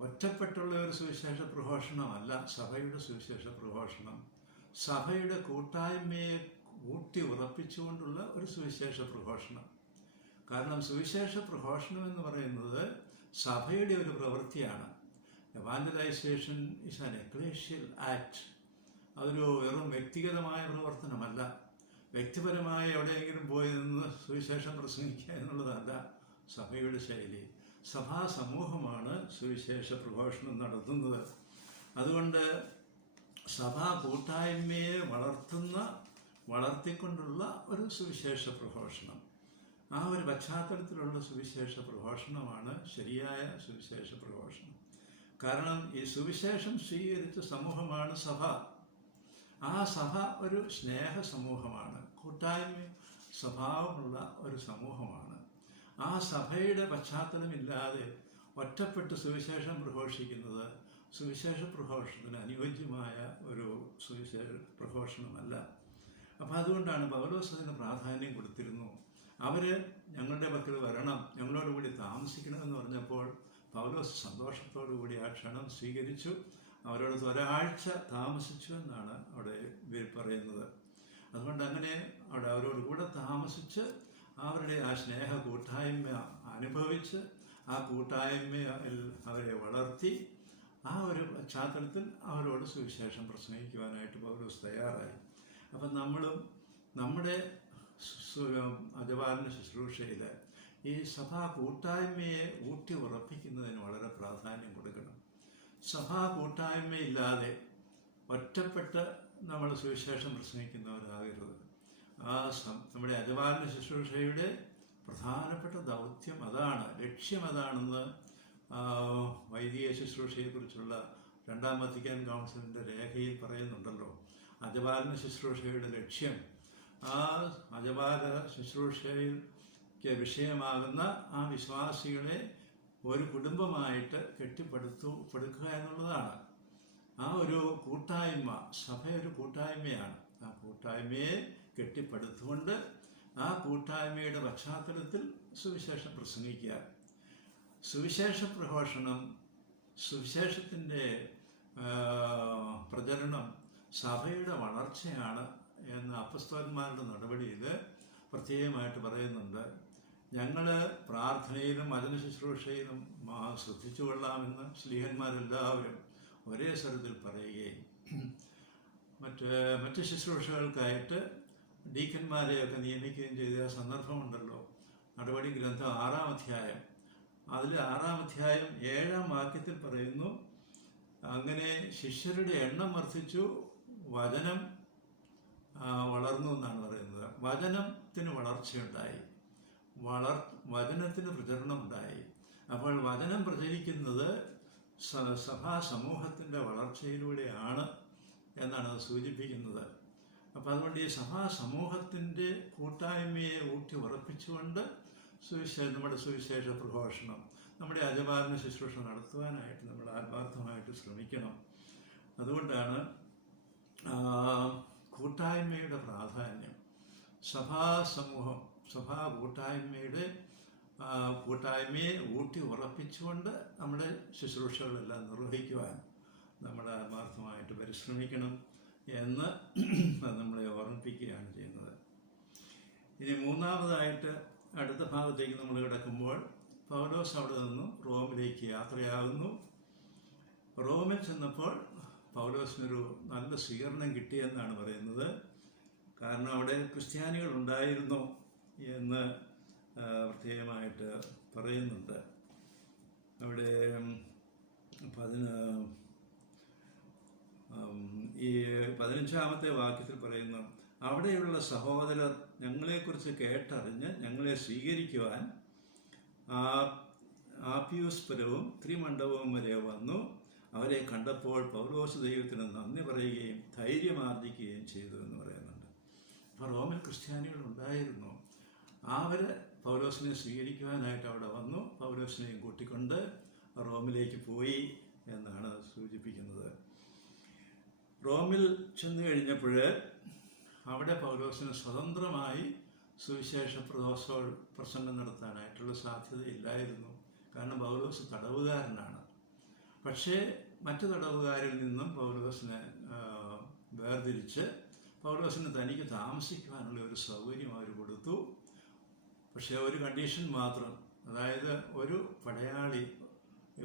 ഒറ്റപ്പെട്ടുള്ള ഒരു സുവിശേഷ പ്രഘോഷണമല്ല സഭയുടെ സുവിശേഷ പ്രഘോഷണം. സഭയുടെ കൂട്ടായ്മയെ ഊട്ടി ഉറപ്പിച്ചുകൊണ്ടുള്ള ഒരു സുവിശേഷ പ്രഘോഷണം. കാരണം സുവിശേഷ പ്രഘോഷണം എന്ന് പറയുന്നത് സഭയുടെ ഒരു പ്രവൃത്തിയാണ്. Evangelization is an ecclesial act. അതൊരു വെറും വ്യക്തിഗതമായ പ്രവർത്തനമല്ല. വ്യക്തിപരമായി എവിടെയെങ്കിലും പോയി നിന്ന് സുവിശേഷം പ്രസംഗിക്കുക എന്നുള്ളതല്ല സഭയുടെ ശൈലി. സഭാ സമൂഹമാണ് സുവിശേഷ പ്രഘോഷണം നടത്തുന്നത്. അതുകൊണ്ട് സഭാ കൂട്ടായ്മയെ വളർത്തിക്കൊണ്ടുള്ള ഒരു സുവിശേഷ പ്രഘോഷണം, ആ ഒരു പശ്ചാത്തലത്തിലുള്ള സുവിശേഷ പ്രഘോഷണമാണ് ശരിയായ സുവിശേഷ പ്രഘോഷണം. കാരണം ഈ സുവിശേഷം സ്വീകരിച്ച സമൂഹമാണ് സഭ. ആ സഭ ഒരു സ്നേഹ സമൂഹമാണ്, കൂട്ടായ്മ സ്വഭാവമുള്ള ഒരു സമൂഹമാണ്. ആ സഭയുടെ പശ്ചാത്തലമില്ലാതെ ഒറ്റപ്പെട്ട് സുവിശേഷം പ്രഘോഷിക്കുന്നത് സുവിശേഷ പ്രഘോഷണത്തിന് അനുയോജ്യമായ ഒരു സുവിശേഷ പ്രഘോഷണമല്ല. അപ്പം അതുകൊണ്ടാണ് പൗലോസ് അതിന് പ്രാധാന്യം കൊടുത്തിരുന്നു. അവർ ഞങ്ങളുടെ പക്കൽ വരണം, ഞങ്ങളോട് കൂടി താമസിക്കണമെന്ന് പറഞ്ഞപ്പോൾ പൗലോസ് സന്തോഷത്തോടു കൂടി ആ ക്ഷണം സ്വീകരിച്ചു. അവരോട് ഒരാഴ്ച താമസിച്ചു എന്നാണ് അവിടെ പറയുന്നത്. അതുകൊണ്ട് അങ്ങനെ അവിടെ അവരോട് കൂടെ താമസിച്ച് അവരുടെ ആ സ്നേഹ കൂട്ടായ്മ അനുഭവിച്ച് ആ കൂട്ടായ്മയിൽ അവരെ വളർത്തി ആ ഒരു പശ്ചാത്തലത്തിൽ അവരോട് സുവിശേഷം പ്രസംഗിക്കുവാനായിട്ട് പൗലോസ് തയ്യാറായി. അപ്പം നമ്മളും നമ്മുടെ അജപാലന ശുശ്രൂഷയിൽ ഈ സഭാ കൂട്ടായ്മയെ ഊട്ടി ഉറപ്പിക്കുന്നതിന് വളരെ പ്രാധാന്യം കൊടുക്കണം. സഭാ കൂട്ടായ്മയില്ലാതെ ഒറ്റപ്പെട്ട് നമ്മൾ സുവിശേഷം പ്രസംഗിക്കുന്നവരാകരുത്. നമ്മുടെ അജപാലന ശുശ്രൂഷയുടെ പ്രധാനപ്പെട്ട ദൗത്യം അതാണ്, ലക്ഷ്യം അതാണെന്ന് വൈദിക ശുശ്രൂഷയെക്കുറിച്ചുള്ള രണ്ടാം വത്തിക്കാൻ കൗൺസിലിൻ്റെ രേഖയിൽ പറയുന്നുണ്ടല്ലോ. അജപാലന ശുശ്രൂഷയുടെ ലക്ഷ്യം ആ അജപാലന ശുശ്രൂഷയ്ക്ക് വിഷയമാകുന്ന ആ വിശ്വാസികളെ ഒരു കുടുംബമായിട്ട് കെട്ടിപ്പടുക്കുക എന്നുള്ളതാണ്. ആ ഒരു കൂട്ടായ്മ, സഭ ഒരു കൂട്ടായ്മയാണ്. ആ കൂട്ടായ്മയെ കെട്ടിപ്പടുത്തുകൊണ്ട് ആ കൂട്ടായ്മയുടെ പശ്ചാത്തലത്തിൽ സുവിശേഷം പ്രസംഗിക്കുക. സുവിശേഷ പ്രഘോഷണം, സുവിശേഷത്തിൻ്റെ പ്രചരണം സഭയുടെ വളർച്ചയാണ് എന്ന് അപ്പസ്തോലന്മാരുടെ നടപടിയിൽ പ്രത്യേകമായിട്ട് പറയുന്നുണ്ട്. ഞങ്ങൾ പ്രാർത്ഥനയിലും വചന ശുശ്രൂഷയിലും ശ്രദ്ധിച്ചു കൊള്ളാമെന്ന് ശ്ലീഹന്മാരെല്ലാവരും ഒരേ സ്വരത്തിൽ പറയുകയും മറ്റ് ശുശ്രൂഷകൾക്കായിട്ട് ഡീക്കന്മാരെയൊക്കെ നിയമിക്കുകയും ചെയ്ത സന്ദർഭമുണ്ടല്ലോ. നടപടി ഗ്രന്ഥം 6-ാം അധ്യായം, അതിൽ 6-ാം അധ്യായം 7-ാം വാക്യത്തിൽ പറയുന്നു, അങ്ങനെ ശിഷ്യരുടെ എണ്ണം വർദ്ധിച്ചു, വചനം വളർന്നു എന്നാണ് പറയുന്നത്. വചനത്തിന് വളർച്ചയുണ്ടായി, വചനത്തിന് പ്രചരണമുണ്ടായി. അപ്പോൾ വചനം പ്രചരിക്കുന്നത് സഭാ സമൂഹത്തിൻ്റെ വളർച്ചയിലൂടെയാണ് എന്നാണ് അത് സൂചിപ്പിക്കുന്നത്. അപ്പോൾ അതുകൊണ്ട് ഈ സഭാ സമൂഹത്തിൻ്റെ കൂട്ടായ്മയെ ഊട്ടി ഉറപ്പിച്ചുകൊണ്ട് നമ്മുടെ സുവിശേഷ പ്രഘോഷണം, നമ്മുടെ അജപാലന ശുശ്രൂഷ നടത്തുവാനായിട്ട് നമ്മൾ ആത്മാർത്ഥമായിട്ട് ശ്രമിക്കണം. അതുകൊണ്ടാണ് കൂട്ടായ്മയുടെ പ്രാധാന്യം. സഭാസമൂഹം, സഭാ കൂട്ടായ്മയെ ഊട്ടി ഉറപ്പിച്ചുകൊണ്ട് നമ്മുടെ ശുശ്രൂഷകളെല്ലാം നിർവഹിക്കുവാൻ നമ്മൾ ആത്മാർത്ഥമായിട്ട് പരിശ്രമിക്കണം എന്ന് നമ്മളെ ഓർമ്മിപ്പിക്കുകയാണ് ചെയ്യുന്നത്. ഇനി മൂന്നാമതായിട്ട് അടുത്ത ഭാഗത്തേക്ക് നമ്മൾ കിടക്കുമ്പോൾ, പൗലോസ് അവിടെ നിന്നും റോമിലേക്ക് യാത്രയാകുന്നു. റോമിൽ ചെന്നപ്പോൾ പൗലോസിനൊരു നല്ല സ്വീകരണം കിട്ടിയെന്നാണ് പറയുന്നത്. കാരണം അവിടെ ക്രിസ്ത്യാനികൾ ഉണ്ടായിരുന്നു എന്ന് പ്രത്യേകമായിട്ട് പറയുന്നുണ്ട്. അവിടെ ഈ 15-ാമത്തെ വാക്യത്തിൽ പറയുന്നു, അവിടെയുള്ള സഹോദരർ ഞങ്ങളെക്കുറിച്ച് കേട്ടറിഞ്ഞ് ഞങ്ങളെ സ്വീകരിക്കുവാൻ ആപ്യൂസ്പുരവും ത്രിമണ്ഡപവും വരെ വന്നു. അവരെ കണ്ടപ്പോൾ പൗലോസ് ദൈവത്തിന് നന്ദി പറയുകയും ധൈര്യമാർജിക്കുകയും ചെയ്തു എന്ന് പറയുന്നുണ്ട്. അപ്പോൾ റോമിൽ ക്രിസ്ത്യാനികൾ ഉണ്ടായിരുന്നു. അവർ പൗലോസിനെ സ്വീകരിക്കുവാനായിട്ട് അവിടെ വന്നു. പൗലോസിനെയും കൂട്ടിക്കൊണ്ട് റോമിലേക്ക് പോയി എന്നാണ് സൂചിപ്പിക്കുന്നത്. റോമിൽ ചെന്ന് കഴിഞ്ഞപ്പോൾ അവിടെ പൗലോസിന് സ്വതന്ത്രമായി സുവിശേഷ പ്രസംഗം നടത്താനായിട്ടുള്ള സാധ്യതയില്ലായിരുന്നു. കാരണം പൗലോസ് തടവുകാരനാണ്. പക്ഷേ മറ്റു തടവുകാരിൽ നിന്നും പൗലോസിനെ വേർതിരിച്ച് പൗലോസിന് തനിക്ക് താമസിക്കുവാനുള്ള ഒരു സൗകര്യം അവർ കൊടുത്തു. പക്ഷേ ഒരു കണ്ടീഷൻ മാത്രം, അതായത് ഒരു പടയാളി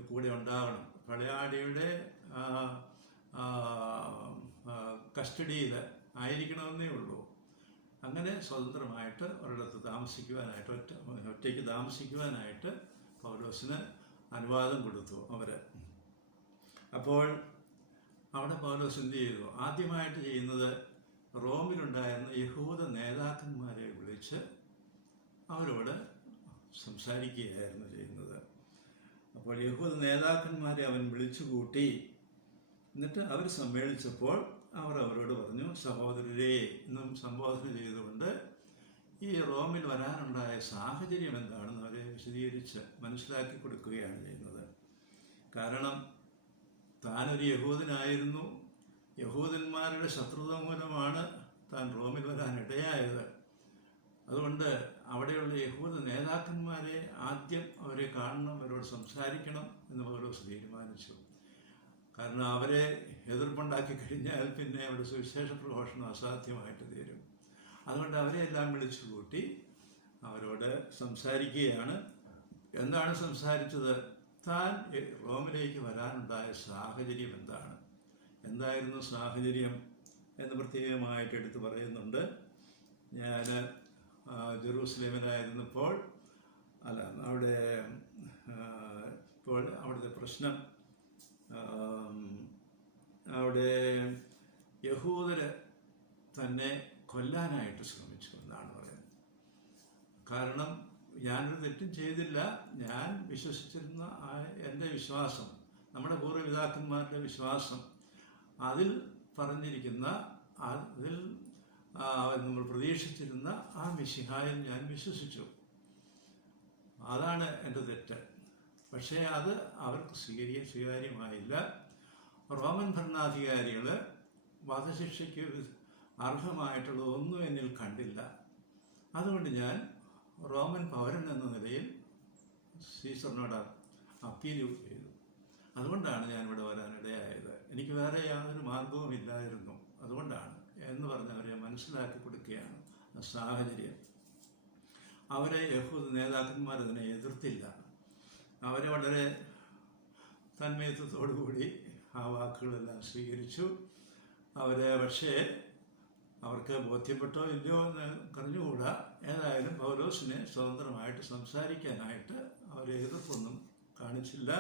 കൂടെ ഉണ്ടാവണം. പടയാളിയുടെ കസ്റ്റഡിയിൽ ആയിരിക്കണമെന്നേ ഉള്ളൂ. അങ്ങനെ സ്വതന്ത്രമായിട്ട് ഒരിടത്ത് താമസിക്കുവാനായിട്ട്, ഒറ്റയ്ക്ക് താമസിക്കുവാനായിട്ട് പൗലോസിന് അനുവാദം കൊടുത്തു അവർ. അപ്പോൾ അവിടെ പൗലോസ് എന്ത് ചെയ്തു? ആദ്യമായിട്ട് ചെയ്യുന്നത് റോമിലുണ്ടായിരുന്ന യഹൂദ നേതാക്കന്മാരെ വിളിച്ച് അവരോട് സംസാരിക്കുകയായിരുന്നു ചെയ്യുന്നത്. അപ്പോൾ യഹൂദ നേതാക്കന്മാരെ അവൻ വിളിച്ചു കൂട്ടി. എന്നിട്ട് അവർ സമ്മേളിച്ചപ്പോൾ അവർ അവരോട് പറഞ്ഞു, സഹോദരരെ എന്നും സംബോധന ചെയ്തുകൊണ്ട് ഈ റോമിൽ വരാനുണ്ടായ സാഹചര്യം എന്താണെന്ന് അവരെ വിശദീകരിച്ച് മനസ്സിലാക്കി കൊടുക്കുകയാണ് ചെയ്യുന്നത്. കാരണം താനൊരു യഹൂദനായിരുന്നു. യഹൂദന്മാരുടെ ശത്രുത മൂലമാണ് താൻ റോമിൽ വരാൻ ഇടയായത്. അതുകൊണ്ട് അവിടെയുള്ള യഹൂദ നേതാക്കന്മാരെ ആദ്യം അവരെ കാണണം, അവരോട് സംസാരിക്കണം എന്ന് പൗലോസ് തീരുമാനിച്ചു. കാരണം അവരെ എതിർപ്പുണ്ടാക്കി കഴിഞ്ഞാൽ പിന്നെ അവിടെ സുവിശേഷ പ്രഘോഷണം അസാധ്യമായിട്ട് തീരും. അതുകൊണ്ട് അവരെ എല്ലാം വിളിച്ചു കൂട്ടി അവരോട് സംസാരിക്കുകയാണ്. എന്താണ് സംസാരിച്ചത്? താൻ റോമിലേക്ക് വരാനുണ്ടായ സാഹചര്യം എന്തായിരുന്നു സാഹചര്യം എന്ന് പ്രത്യേകമായിട്ട് എടുത്ത് പറയുന്നുണ്ട്. ഞാൻ ജെറൂസലേമിലായിരുന്നപ്പോൾ അവിടെ ഇപ്പോൾ അവിടുത്തെ പ്രശ്നം, അവിടെ യഹൂദര് തന്നെ കൊല്ലാനായിട്ട് ശ്രമിച്ചു എന്നാണ് പറയുന്നത്. കാരണം ഞാനൊരു തെറ്റും ചെയ്തില്ല. ഞാൻ വിശ്വസിച്ചിരുന്ന എൻ്റെ വിശ്വാസം, നമ്മുടെ പൂർവ്വപിതാക്കന്മാരുടെ വിശ്വാസം, അതിൽ പറഞ്ഞിരിക്കുന്ന, അതിൽ നമ്മൾ പ്രതീക്ഷിച്ചിരുന്ന ആ മിശിഹായിൽ ഞാൻ വിശ്വസിച്ചു. അതാണ് എൻ്റെ തെറ്റ്. പക്ഷേ അത് അവർക്ക് സ്വീകാര്യമായില്ല. റോമൻ ഭരണാധികാരികൾ വധശിക്ഷയ്ക്ക് അർഹമായിട്ടുള്ള ഒന്നും എന്നിൽ കണ്ടില്ല. അതുകൊണ്ട് ഞാൻ റോമൻ പൗരൻ എന്ന നിലയിൽ സീസറിനോട് അപ്പീൽ ചെയ്തു. അതുകൊണ്ടാണ് ഞാൻ ഇവിടെ വരാനിടയായത്. എനിക്ക് വേറെ യാതൊരു മാർഗവും ഇല്ലായിരുന്നു. അതുകൊണ്ടാണ് എന്ന് പറഞ്ഞ് അവരെ മനസ്സിലാക്കി കൊടുക്കുകയാണ് സാഹചര്യം. അവരെ യഹൂദ നേതാക്കന്മാർ അതിനെ എതിർത്തില്ല. അവരെ വളരെ തന്മയത്വത്തോടുകൂടി ആ വാക്കുകളെല്ലാം സ്വീകരിച്ചു. പക്ഷേ അവർക്ക് ബോധ്യപ്പെട്ടോ ഇല്ലയോ എന്ന് പറഞ്ഞുകൂടാ. ഏതായാലും പൗലോസിനെ സ്വതന്ത്രമായിട്ട് സംസാരിക്കാനായിട്ട് അവരെ എതിർപ്പൊന്നും കാണിച്ചില്ല.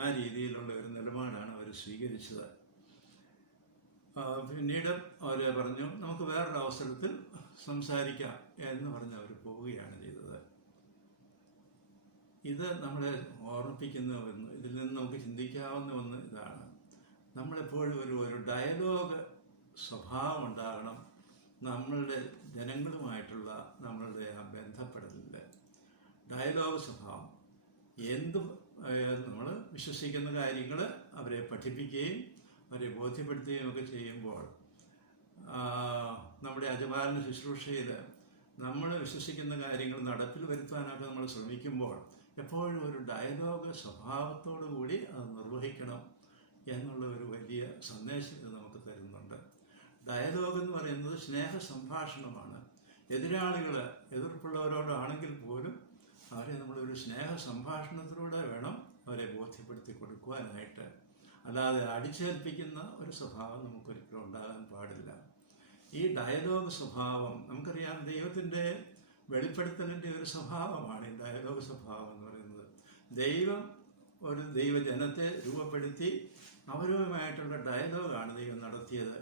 ആ രീതിയിലുള്ള ഒരു നിലപാടാണ് അവർ സ്വീകരിച്ചത്. പിന്നീട് അവർ പറഞ്ഞു, നമുക്ക് വേറൊരു അവസരത്തിൽ സംസാരിക്കാം എന്ന് പറഞ്ഞ് അവർ പോവുകയാണ് ചെയ്തത്. ഇത് നമ്മളെ ഓർമ്മിപ്പിക്കുന്ന ഒന്ന്, ഇതിൽ നിന്ന് നമുക്ക് ചിന്തിക്കാവുന്ന ഒന്ന് ഇതാണ്. നമ്മളെപ്പോഴും ഒരു ഡയലോഗ് സ്വഭാവം ഉണ്ടാകണം നമ്മളുടെ ജനങ്ങളുമായിട്ടുള്ള നമ്മളുടെ ആ ബന്ധപ്പെടലിൽ. ഡയലോഗ് സ്വഭാവം. നമ്മൾ വിശ്വസിക്കുന്ന കാര്യങ്ങൾ അവരെ പഠിപ്പിക്കുകയും അവരെ ബോധ്യപ്പെടുത്തുകയും ഒക്കെ ചെയ്യുമ്പോൾ, നമ്മുടെ അജപാലന ശുശ്രൂഷയിൽ നമ്മൾ വിശ്വസിക്കുന്ന കാര്യങ്ങൾ നടപ്പിൽ വരുത്താനൊക്കെ നമ്മൾ ശ്രമിക്കുമ്പോൾ എപ്പോഴും ഒരു ഡയലോഗ് സ്വഭാവത്തോടു കൂടി അത് നിർവഹിക്കണം എന്നുള്ള ഒരു വലിയ സന്ദേശം ഇത് നമുക്ക് തരുന്നുണ്ട്. ഡയലോഗ് എന്ന് പറയുന്നത് സ്നേഹ സംഭാഷണമാണ്. എതിർപ്പുള്ളവരോടാണെങ്കിൽ പോലും അവരെ നമ്മളൊരു സ്നേഹ സംഭാഷണത്തിലൂടെ വേണം അവരെ ബോധ്യപ്പെടുത്തി കൊടുക്കുവാനായിട്ട്. അല്ലാതെ അടിച്ചേൽപ്പിക്കുന്ന ഒരു സ്വഭാവം നമുക്കൊരിക്കലും ഉണ്ടാകാൻ പാടില്ല. ഈ ഡയലോഗ് സ്വഭാവം നമുക്കറിയാം, ദൈവത്തിൻ്റെ വെളിപ്പെടുത്തലിൻ്റെ ഒരു സ്വഭാവമാണ് ഈ ഡയലോഗ് സ്വഭാവം എന്ന് പറയുന്നത്. ദൈവം ഒരു ദൈവജനത്തെ രൂപപ്പെടുത്തി അവരുമായിട്ടുള്ള ഡയലോഗാണ് ദൈവം നടത്തിയത്.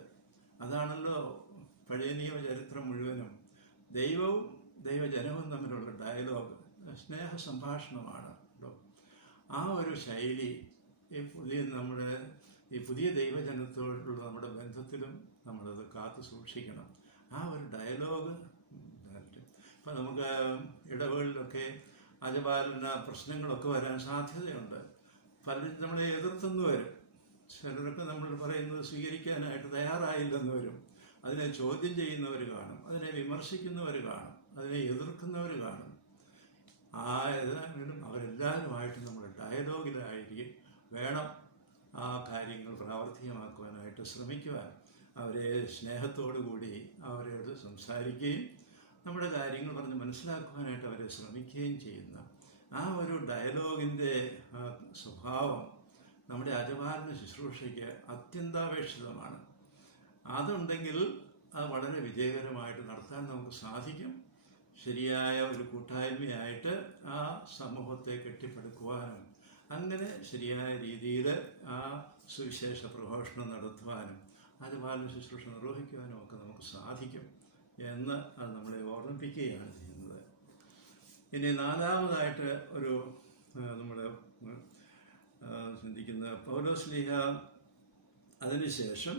അതാണല്ലോ പഴയ നിയമ ചരിത്രം മുഴുവനും. ദൈവവും ദൈവജനവും തമ്മിലുള്ള ഡയലോഗ്, സ്നേഹ സംഭാഷണമാണ്. ആ ഒരു ശൈലി ഈ പുതിയ ദൈവജനത്തോടുള്ള നമ്മുടെ ബന്ധത്തിലും നമ്മളത് കാത്തു സൂക്ഷിക്കണം. ആ ഒരു ഡയലോഗ്. ഇപ്പം നമുക്ക് ഇടവുകളിലൊക്കെ അജപാലന പ്രശ്നങ്ങളൊക്കെ വരാൻ സാധ്യതയുണ്ട്. പലരും നമ്മളെ എതിർത്തെന്ന് വരും. ചിലരൊക്കെ നമ്മൾ പറയുന്നത് സ്വീകരിക്കാനായിട്ട് തയ്യാറായില്ലെന്ന് വരും. അതിനെ ചോദ്യം ചെയ്യുന്നവർ കാണും, അതിനെ വിമർശിക്കുന്നവർ കാണും, അതിനെ എതിർക്കുന്നവർ കാണും. ഏതായാലും അവരെല്ലാവരുമായിട്ട് നമ്മൾ ഡയലോഗിലായിരിക്കും വേണം ആ കാര്യങ്ങൾ പ്രാവർത്തികമാക്കുവാനായിട്ട് ശ്രമിക്കുവാൻ. അവരെ സ്നേഹത്തോടു കൂടി അവരോട് സംസാരിക്കുകയും നമ്മുടെ കാര്യങ്ങൾ പറഞ്ഞ് മനസ്സിലാക്കുവാനായിട്ട് അവരെ ശ്രമിക്കുകയും ചെയ്യുന്ന ആ ഒരു ഡയലോഗിൻ്റെ സ്വഭാവം നമ്മുടെ അജപാലന ശുശ്രൂഷയ്ക്ക് അത്യന്താപേക്ഷിതമാണ്. അതുണ്ടെങ്കിൽ അത് വളരെ വിജയകരമായിട്ട് നടത്താൻ നമുക്ക് സാധിക്കും. ശരിയായ ഒരു കൂട്ടായ്മയായിട്ട് ആ സമൂഹത്തെ കെട്ടിപ്പടുക്കുവാനും അങ്ങനെ ശരിയായ രീതിയിൽ ആ സുവിശേഷ പ്രഘോഷണം നടത്തുവാനും അജപാലന ശുശ്രൂഷ നിർവഹിക്കുവാനും ഒക്കെ നമുക്ക് സാധിക്കും എന്ന് അത് നമ്മളെ ഓർമ്മിപ്പിക്കുകയാണ് ചെയ്യുന്നത്. ഇനി നാലാമതായിട്ട് നമ്മൾ ചിന്തിക്കുന്ന പൗലോസ്ലീഹ അതിനുശേഷം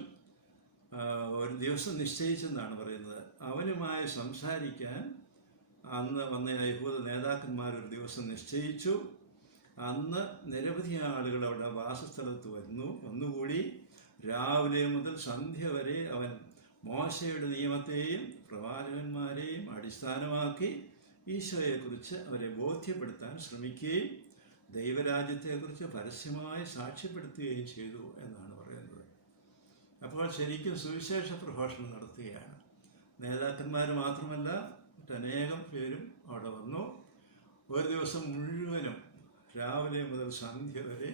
ഒരു ദിവസം നിശ്ചയിച്ചെന്നാണ് പറയുന്നത്. അവനുമായി സംസാരിക്കാൻ അന്ന് വന്ന യഹൂദ നേതാക്കന്മാർ ഒരു ദിവസം നിശ്ചയിച്ചു. അന്ന് നിരവധി ആളുകൾ അവിടെ വാസസ്ഥലത്ത് വന്നുകൂടി. രാവിലെ മുതൽ സന്ധ്യ വരെ അവൻ മോശയുടെ നിയമത്തെയും പ്രവാചകന്മാരെയും അടിസ്ഥാനമാക്കി ഈശോയെക്കുറിച്ച് അവരെ ബോധ്യപ്പെടുത്താൻ ശ്രമിക്കുകയും ദൈവരാജ്യത്തെക്കുറിച്ച് പരസ്യമായി സാക്ഷ്യപ്പെടുത്തുകയും ചെയ്തു എന്നാണ് പറയുന്നത്. അപ്പോൾ ശരിക്കും സുവിശേഷ പ്രഘോഷണം നടത്തുകയാണ്. നേതാക്കന്മാർ മാത്രമല്ല, മറ്റനേകം പേരും അവിടെ വന്നു. ഒരു ദിവസം മുഴുവനും രാവിലെ മുതൽ സന്ധ്യ വരെ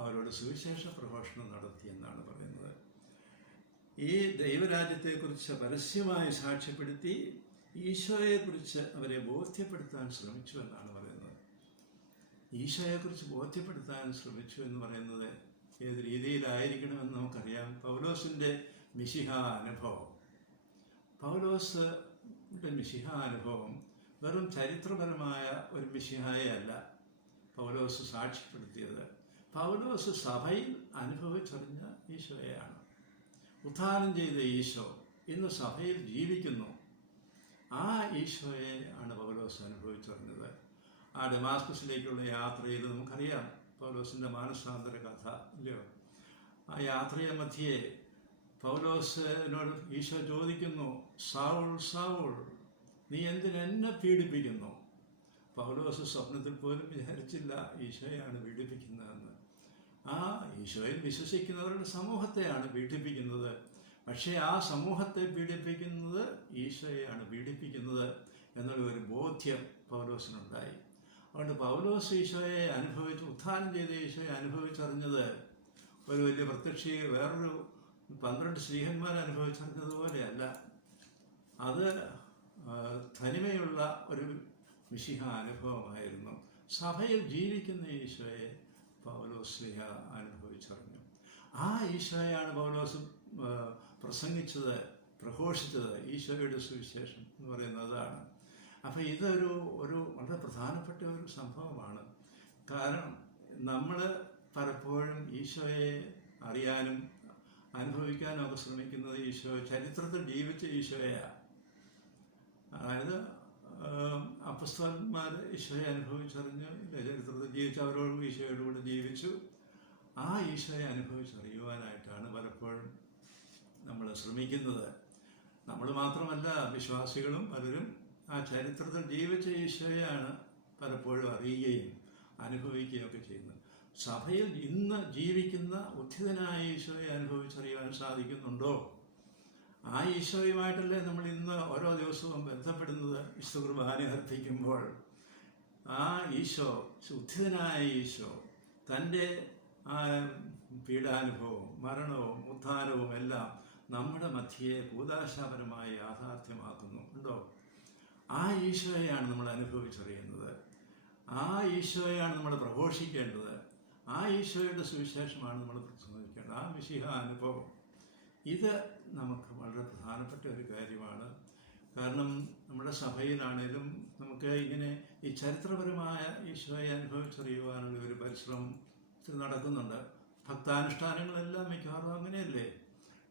അവരോട് സുവിശേഷ പ്രഘോഷണം നടത്തി എന്നാണ് പറയുന്നത്. ഈ ദൈവരാജ്യത്തെക്കുറിച്ച് പരസ്യമായി സാക്ഷ്യപ്പെടുത്തി ഈശോയെക്കുറിച്ച് അവരെ ബോധ്യപ്പെടുത്താൻ ശ്രമിച്ചു എന്നാണ് പറയുന്നത്. ഈശോയെക്കുറിച്ച് ബോധ്യപ്പെടുത്താൻ ശ്രമിച്ചു എന്ന് പറയുന്നത് ഏത് രീതിയിലായിരിക്കണമെന്ന് നമുക്കറിയാം. പൗലോസിൻ്റെ മിശിഹ അനുഭവം, പൗലോസിൻ്റെ മിശിഹ അനുഭവം വെറും ചരിത്രപരമായ ഒരു മിശിഹായല്ല പൗലോസ് സാക്ഷ്യപ്പെടുത്തിയത്. പൗലോസ് സഭയിൽ അനുഭവിച്ചറിഞ്ഞ ഈശോയെയാണ്. ഉദ്ധാനം ചെയ്ത ഈശോ ഇന്ന് സഭയിൽ ജീവിക്കുന്നു. ആ ഈശോയെ ആണ് പൗലോസ് അനുഭവിച്ചറിഞ്ഞത്. ആ ഡമാസ്കസിലേക്കുള്ള യാത്രയിൽ നമുക്കറിയാം പൗലോസിൻ്റെ മാനസാന്തര കഥ ഇല്ലയോ. ആ യാത്രയെ മധ്യേ പൗലോസിനോട് ഈശോ ചോദിക്കുന്നു, സൗൾ സൗൾ, നീ എന്തിനെന്നെ പീഡിപ്പിക്കുന്നു? പൗലോസ് സ്വപ്നത്തിൽ പോലും വിചാരിച്ചില്ല ഈശോയാണ് പീഡിപ്പിക്കുന്നതെന്ന്. ആ ഈശോയിൽ വിശ്വസിക്കുന്നവരുടെ സമൂഹത്തെയാണ് പീഡിപ്പിക്കുന്നത്. പക്ഷേ ആ സമൂഹത്തെ പീഡിപ്പിക്കുന്നത് ഈശോയെയാണ് പീഡിപ്പിക്കുന്നത് എന്നുള്ള ഒരു ബോധ്യം പൗലോസിനുണ്ടായി. അതുകൊണ്ട് പൗലോസ് ഈശോയെ ഉത്ഥാനം ചെയ്ത ഈശോയെ അനുഭവിച്ചറിഞ്ഞത് ഒരു വലിയ വേറൊരു 12 ശ്ലീഹന്മാർ അനുഭവിച്ചറിഞ്ഞതുപോലെയല്ല. അത് തനിമയുള്ള ഒരു മിശിഹ അനുഭവമായിരുന്നു. സഭയിൽ ജീവിക്കുന്ന ഈശോയെ പൗലോസ് ശ്ലീഹ അനുഭവിച്ചറിഞ്ഞു. ആ ഈശോയാണ് പൗലോസ് പ്രസംഗിച്ചത്, പ്രഘോഷിച്ചത്. ഈശോയുടെ സുവിശേഷം എന്ന് പറയുന്നതാണ്. അപ്പം ഇതൊരു വളരെ പ്രധാനപ്പെട്ട ഒരു സംഭവമാണ്. കാരണം നമ്മൾ പലപ്പോഴും ഈശോയെ അറിയാനും അനുഭവിക്കാനും ഒക്കെ ശ്രമിക്കുന്നത് ചരിത്രത്തിൽ ജീവിച്ച ഈശോയാണ്. അതായത് അപ്പസ്തലന്മാർ ഈശോയെ അനുഭവിച്ചറിഞ്ഞ് ചരിത്രത്തിൽ ജീവിച്ചവരോടും ഈശോയോട് കൂടെ ജീവിച്ചു. ആ ഈശോയെ അനുഭവിച്ചറിയുവാനായിട്ടാണ് പലപ്പോഴും നമ്മൾ ശ്രമിക്കുന്നത്. നമ്മൾ മാത്രമല്ല, വിശ്വാസികളും പലരും ആ ചരിത്രത്തിൽ ജീവിച്ച ഈശോയെയാണ് പലപ്പോഴും അറിയുകയും അനുഭവിക്കുകയും ഒക്കെ ചെയ്യുന്നത്. സഭയിൽ ഇന്ന് ജീവിക്കുന്ന ഉത്ഥിതനായ ഈശോയെ അനുഭവിച്ചറിയാൻ സാധിക്കുന്നുണ്ടോ? ആ ഈശോയുമായിട്ടല്ലേ നമ്മൾ ഇന്ന് ഓരോ ദിവസവും ബന്ധപ്പെടുന്നത്. വിശുദ്ധ കുർബാന അർപ്പിക്കുമ്പോൾ ആ ഈശോ, ഉത്ഥിതനായ ഈശോ തൻ്റെ പീഡാനുഭവവും മരണവും ഉത്ഥാനവും എല്ലാം നമ്മുടെ മധ്യയെ കൂദാശാപരമായി യാഥാർത്ഥ്യമാക്കുന്നു. ഉണ്ടോ? ആ ഈശോയെയാണ് നമ്മൾ അനുഭവിച്ചറിയുന്നത്. ആ ഈശോയെയാണ് നമ്മൾ പ്രഘോഷിക്കേണ്ടത്. ആ ഈശോയുടെ സുവിശേഷമാണ് നമ്മൾ പ്രസംഗിക്കേണ്ടത്. ആ മിശിഹ അനുഭവം, ഇത് നമുക്ക് വളരെ പ്രധാനപ്പെട്ട ഒരു കാര്യമാണ്. കാരണം നമ്മുടെ സഭയിലാണേലും നമുക്ക് ഇങ്ങനെ ഈ ചരിത്രപരമായ ഈശോയെ അനുഭവിച്ചറിയുവാനുള്ള ഒരു പരിശ്രമം നടക്കുന്നുണ്ട്. ഭക്താനുഷ്ഠാനങ്ങളെല്ലാം മിക്കവാറും അങ്ങനെയല്ലേ.